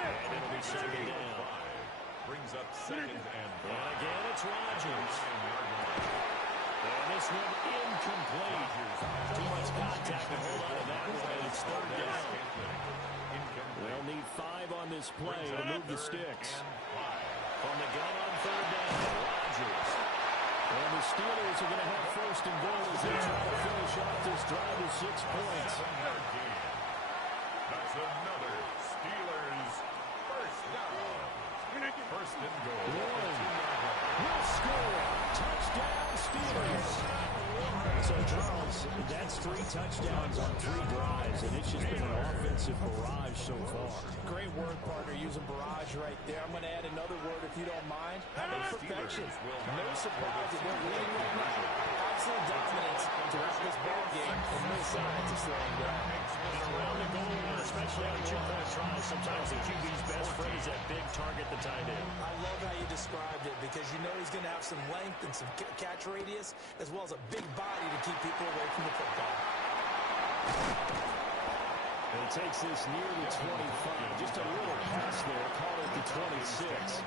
And it'll be 2nd down. Brings up 2nd and 5. And again, it's Rodgers. And this one incomplete. Too much contact to hold on to that one. And it's 3rd down. They'll need 5 on this play to move the sticks. From the gun on 3rd down, Rodgers. And the Steelers are going to have 1st and goal as they try to finish off this drive with 6 points. That's another Steelers first down. 1st and goal. Will score. Touchdown, Steelers. So, Charles, that's 3 touchdowns on 3 drives, and it's just been an offensive barrage so far. Great word, partner, using barrage right there. I'm going to add another word, if you don't mind. How about perfection? No surprise that they're leading right now. Absolute dominance throughout this ball game, and no signs of slowing down. Around the goal, especially on 2-point tries, sometimes the QB's best friend is that big target, the tight end. I love how you described it, because you know he's going to have some length and some catch radius, as well as a big body to keep people away from the football. And he takes this near the 25. Just a little pass there, call it the 26.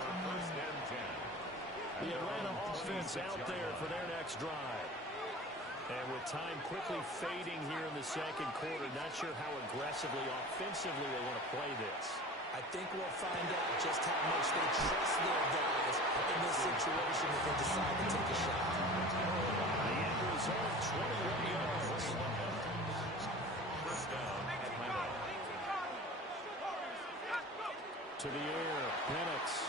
The Atlanta offense out there for their next drive. And with time quickly fading here in the 2nd quarter, not sure how aggressively, offensively they want to play this. I think we'll find out just how much they trust their guys in this situation if they decide to take a shot. The end result, 21 yards. First down, Atlanta. To the air, Penix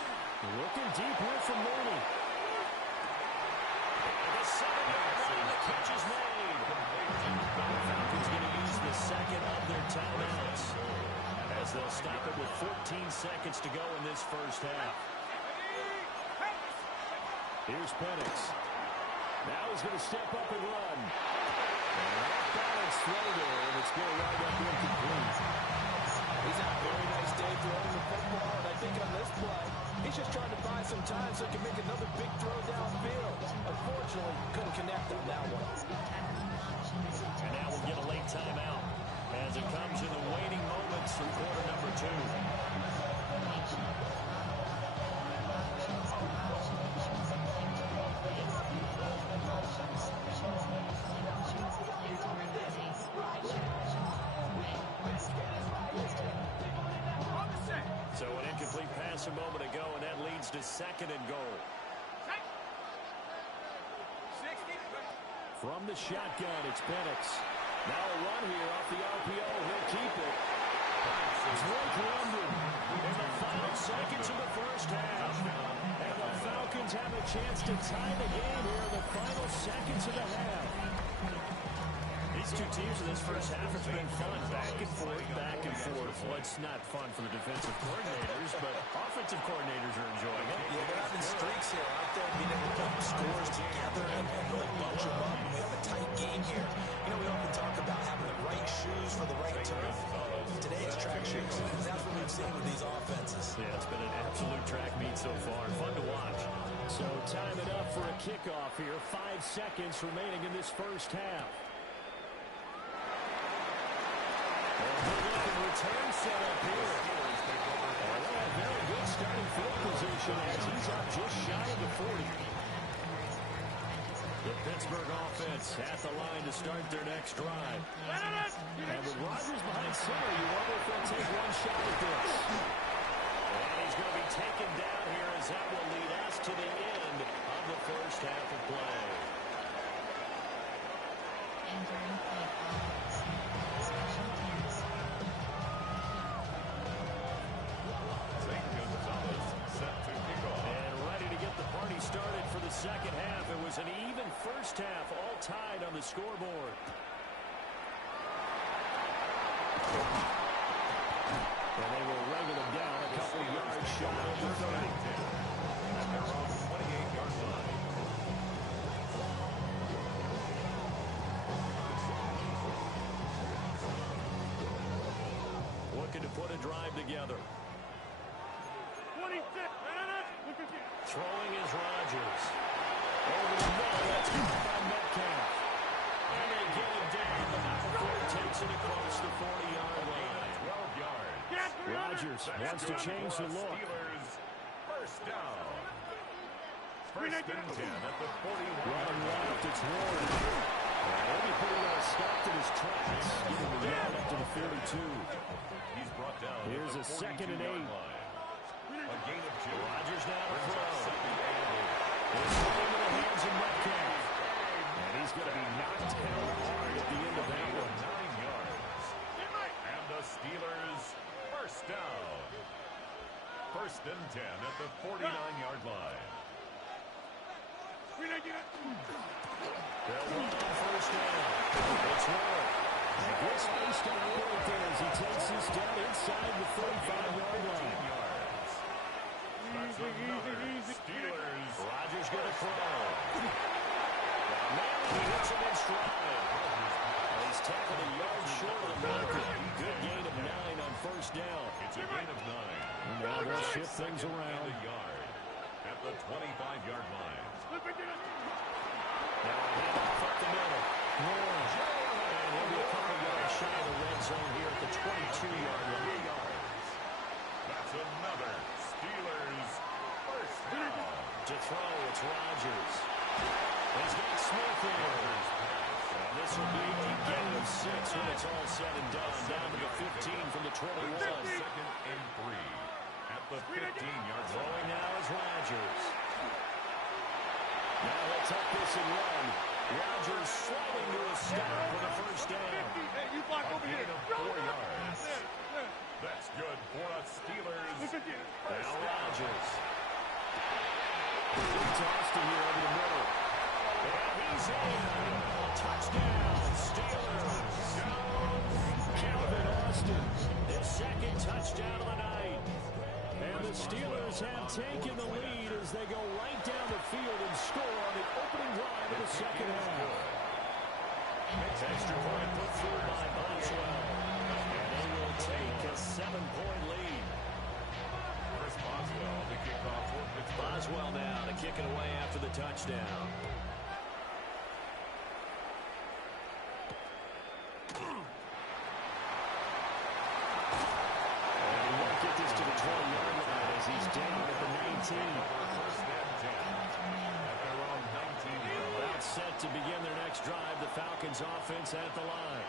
looking deep here from Mooney. The 7-yard line, the catch is made. The Falcons going to use the 2nd of their timeouts as they'll stop it with 14 seconds to go in this 1st half. Here's Penix. Now he's going to step up and run. And off-balance throw there, and it's going to wind up incomplete. He's had a very nice day throwing the football, and I think on this play, he's just trying to buy some time so he can make another big throw downfield. Unfortunately, couldn't connect on that one. And now we'll get a late timeout as it comes in the waning moments from quarter number 2. So an incomplete pass a moment ago, and that leads to 2nd and goal. From the shotgun, it's Penix. Now a run here off the RPO. He'll keep it. Drake London in the final seconds of the first half. And the Falcons have a chance to tie the game here in the final seconds of the half. These two teams in this first half have been fun. Back and forth, back and forth. Well, it's not fun for the defensive coordinators, but offensive coordinators are enjoying it. Yeah, they're having streaks here, aren't they? Being able to put scores together and really bunch them up. We have a tight game here. You know, we often talk about having the right shoes for the right turf. Today it's track shoes. That's what we've seen with these offenses. Yeah, it's been an absolute track meet so far. Fun to watch. So time it up for a kickoff here. 5 seconds remaining in this first half. Return set up here. Very good starting field position as he's up just shy of the 40. The Pittsburgh offense at the line to start their next drive. And with Rodgers behind center, you wonder if they'll take one shot at this. And he's going to be taken down here as that will lead us to the end of the first half of play. Entering play calls. Special teams. And ready to get the party started for the second half. It was an even first half, all tied on the scoreboard. And they will wrangle them down a couple yards shy of the 30. At their own 28-yard line. Looking to put a drive together. 26. Look at you. Throwing is Rodgers. Over the middle, that's caught by Metcalf. And they get it down, but not before he takes it across the 40-yard line. 12 yards. Rodgers wants to change the look. Steelers, first down. First and 10 at the 41. Running left, it's Warren. He'll be pretty well stopped in his tracks. Getting the yard up to the 42. He's brought down. Here's a 2nd and 8. A gain of 2. Rodgers now to throw. Second and 8. It's going into the hands of Metcalf. And he's going to be knocked down hard at the end of that one. 9 yards. And the Steelers, first down. First and 10 at the 49-yard line. They'll run on first down. It's Warren. And good space to operate there as he takes this down inside the 35-yard line. That's another Steelers. Rodgers going to throw. Now he hits him in stride. He's tackled a yard short of the marker. Good gain of 9 on first down. It's a gain of 9. And now they'll shift things around. And a yard at the 25-yard line. Now a handoff up the middle. And he'll be a couple yards shy of the red zone here at the 22-yard line. That's another Steelers first down. To throw, it's Rodgers. He's got Smith here. And this will be a gain of 6 when it's all said and done. Down to the 15 from the 21. Second and 3 at the 15-yard line. Throwing now is Rodgers. Now he'll tuck this and run. Rodgers slowing to a stop for the first down. Hey, you block over here. 4 yards. That's good for a Steelers. Now Rodgers. Good toss to here over the middle. And he's in. Touchdown, Steelers. Calvin Austin, his second touchdown of the night. And the Steelers have taken the lead as they go right down the field and score on the opening drive of the second half. Extra point put through by Boswell. And they will take a 7-point lead. Chris Boswell, the kickoff for Pittsburgh. Boswell now to kick it away after the touchdown. And he won't get this to the 20-yard line as he's down at the 19. First and 10 at their own 19-yard line. That's set to begin their next drive. The Falcons offense at the line.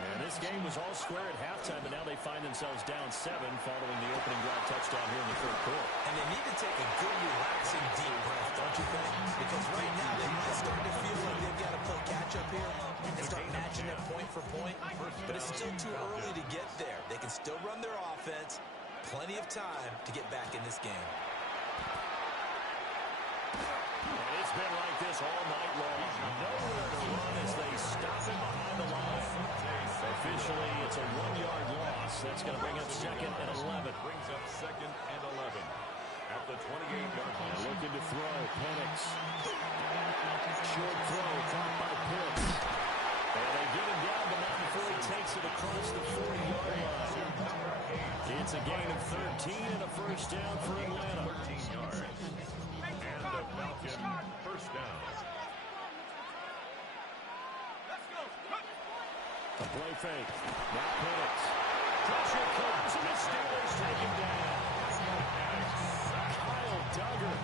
And this game was all square at halftime, but now they find themselves down 7 following the opening drive touchdown here in the third quarter. And they need to take a good, relaxing, deep breath, don't you think? Because right now they might start to feel like they've got to play catch-up here and start matching it point for point. But it's still too early to get there. They can still run their offense, plenty of time to get back in this game. And it's been like this all night long. Nowhere to run as they stop him behind the line. Officially, it's a 1-yard loss. That's going to bring up 2nd and 11. Brings up 2nd and 11 at the 28-yard line. Looking to throw. Penix. Short throw caught by Pitts. And they get him down, but not before he takes it across the 40-yard line. It's a gain of 13 and a first down for Atlanta. 13 yards. And the Falcon first down. A play fake. Now Penix. Pressure comes, and the Steelers take him down. Kyle Duggar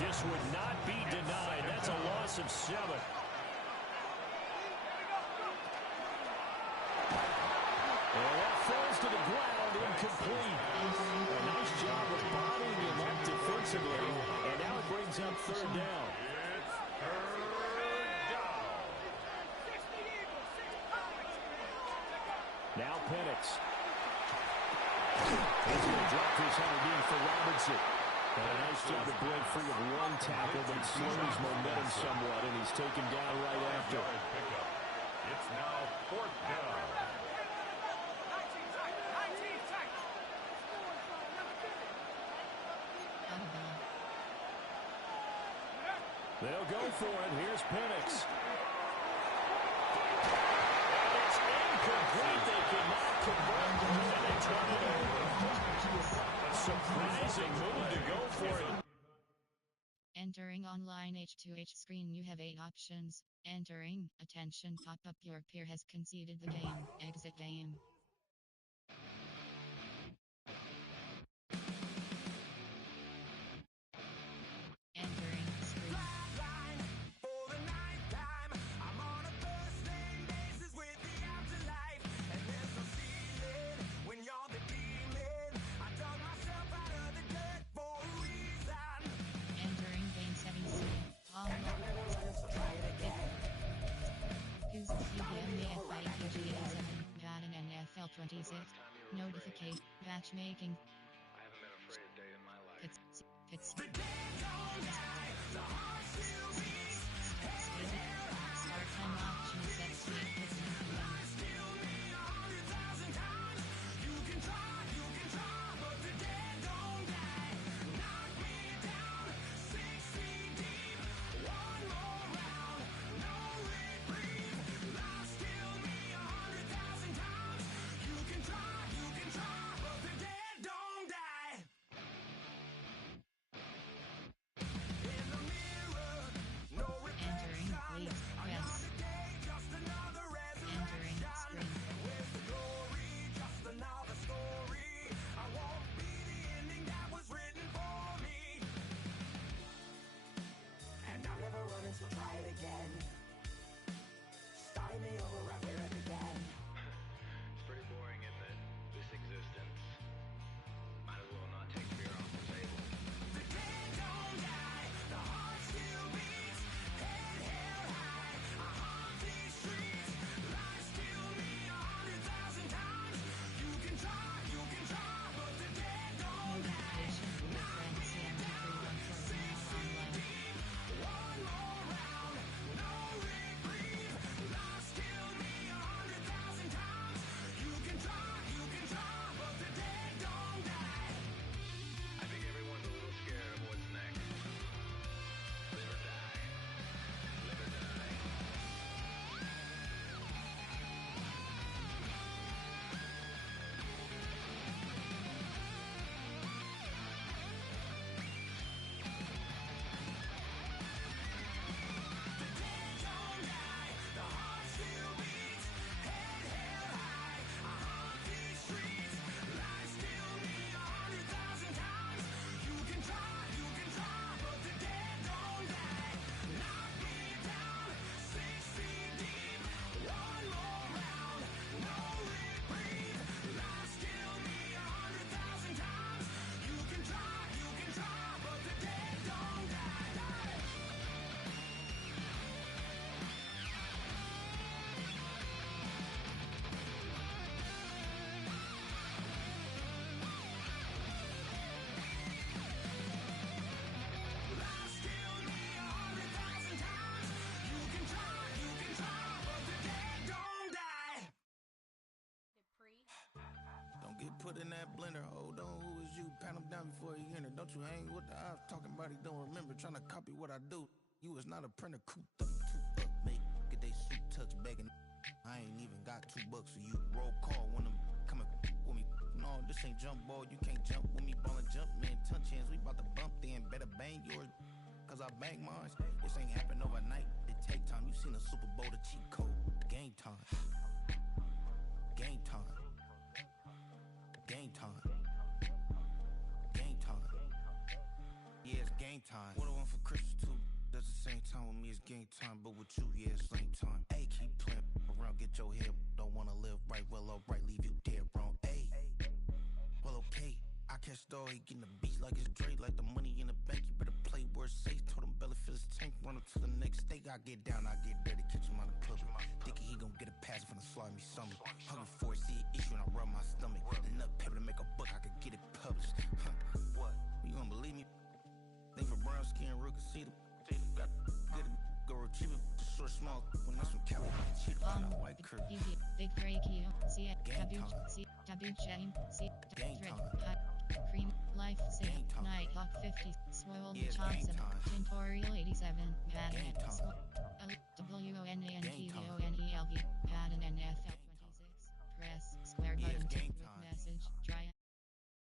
just would not be denied. That's a loss of 7. And that falls to the ground, incomplete. A nice job of bodying him up defensively, and now it brings up 3rd down. It's 3rd down. Now Penix. He's going to drop this underneath for Robinson. And a nice job to break free of one tackle, but slows momentum somewhat, and he's taken down right after. It's now 4th down. They'll go for it. Here's Penix. And it's incomplete. They cannot convert, and they turn it over. A surprising move to go for it. Entering online H2H screen, you have 8 options. Entering, attention, pop up, your peer has conceded the game. Exit game. Entering screen. Entering game 7C. Who's the CDM FIPGA7, Madden and NFL 26. Notificate, matchmaking. I haven't been afraid a day in my life. Pits. Start time option set to 8 hits and entering league quest. Entering put in that blender. Hold on, who is you? Pat him down before he enter. Don't you hang with the ops talking about he don't remember. Trying to copy what I do. You is not a printer, cooped up, too up, make get they suit touch begging. I ain't even got $2 for you. Roll call when I'm coming with me. No, this ain't jump ball. You can't jump with me. Ballin' jump, man. Touch hands. We bout to bump then. Better bang yours. Cause I bang mine. This ain't happen overnight. It take time. You seen the Super Bowl, the cheat code. Game time. Game time. Game time. Game time. Yeah, it's game time. What I want for Christmas too. That's the same time with me, it's game time. But with you, yeah, it's same time. Hey, keep playing around, get your head. Don't wanna live right, well, alright, leave you dead wrong. Hey, well, okay. I catch the dog, he getting the beats like it's Dre, like the money in the bank. You better play where it's safe. Told him belly fill his tank, run up to the next state. I get down, I get dirty, catch him on the club. Thinking he gon' get a pass from the slide me something. Hungry for it, see an issue and I rub my stomach. Enough paper to make a book, I could get it published. Huh, what? You gonna believe me? Think for brown skin, real can see the got good go retrieve it, short small when that's some cow. Cheat on a white curve. Big break you. See it. Game Taboo. time. See taboo chain. See Game thread. time. Hot cream. Life Game save. time. Night Hawk 50. Swole Yeah, it's Johnson. game time. Tintorial 87. Madden. Game time.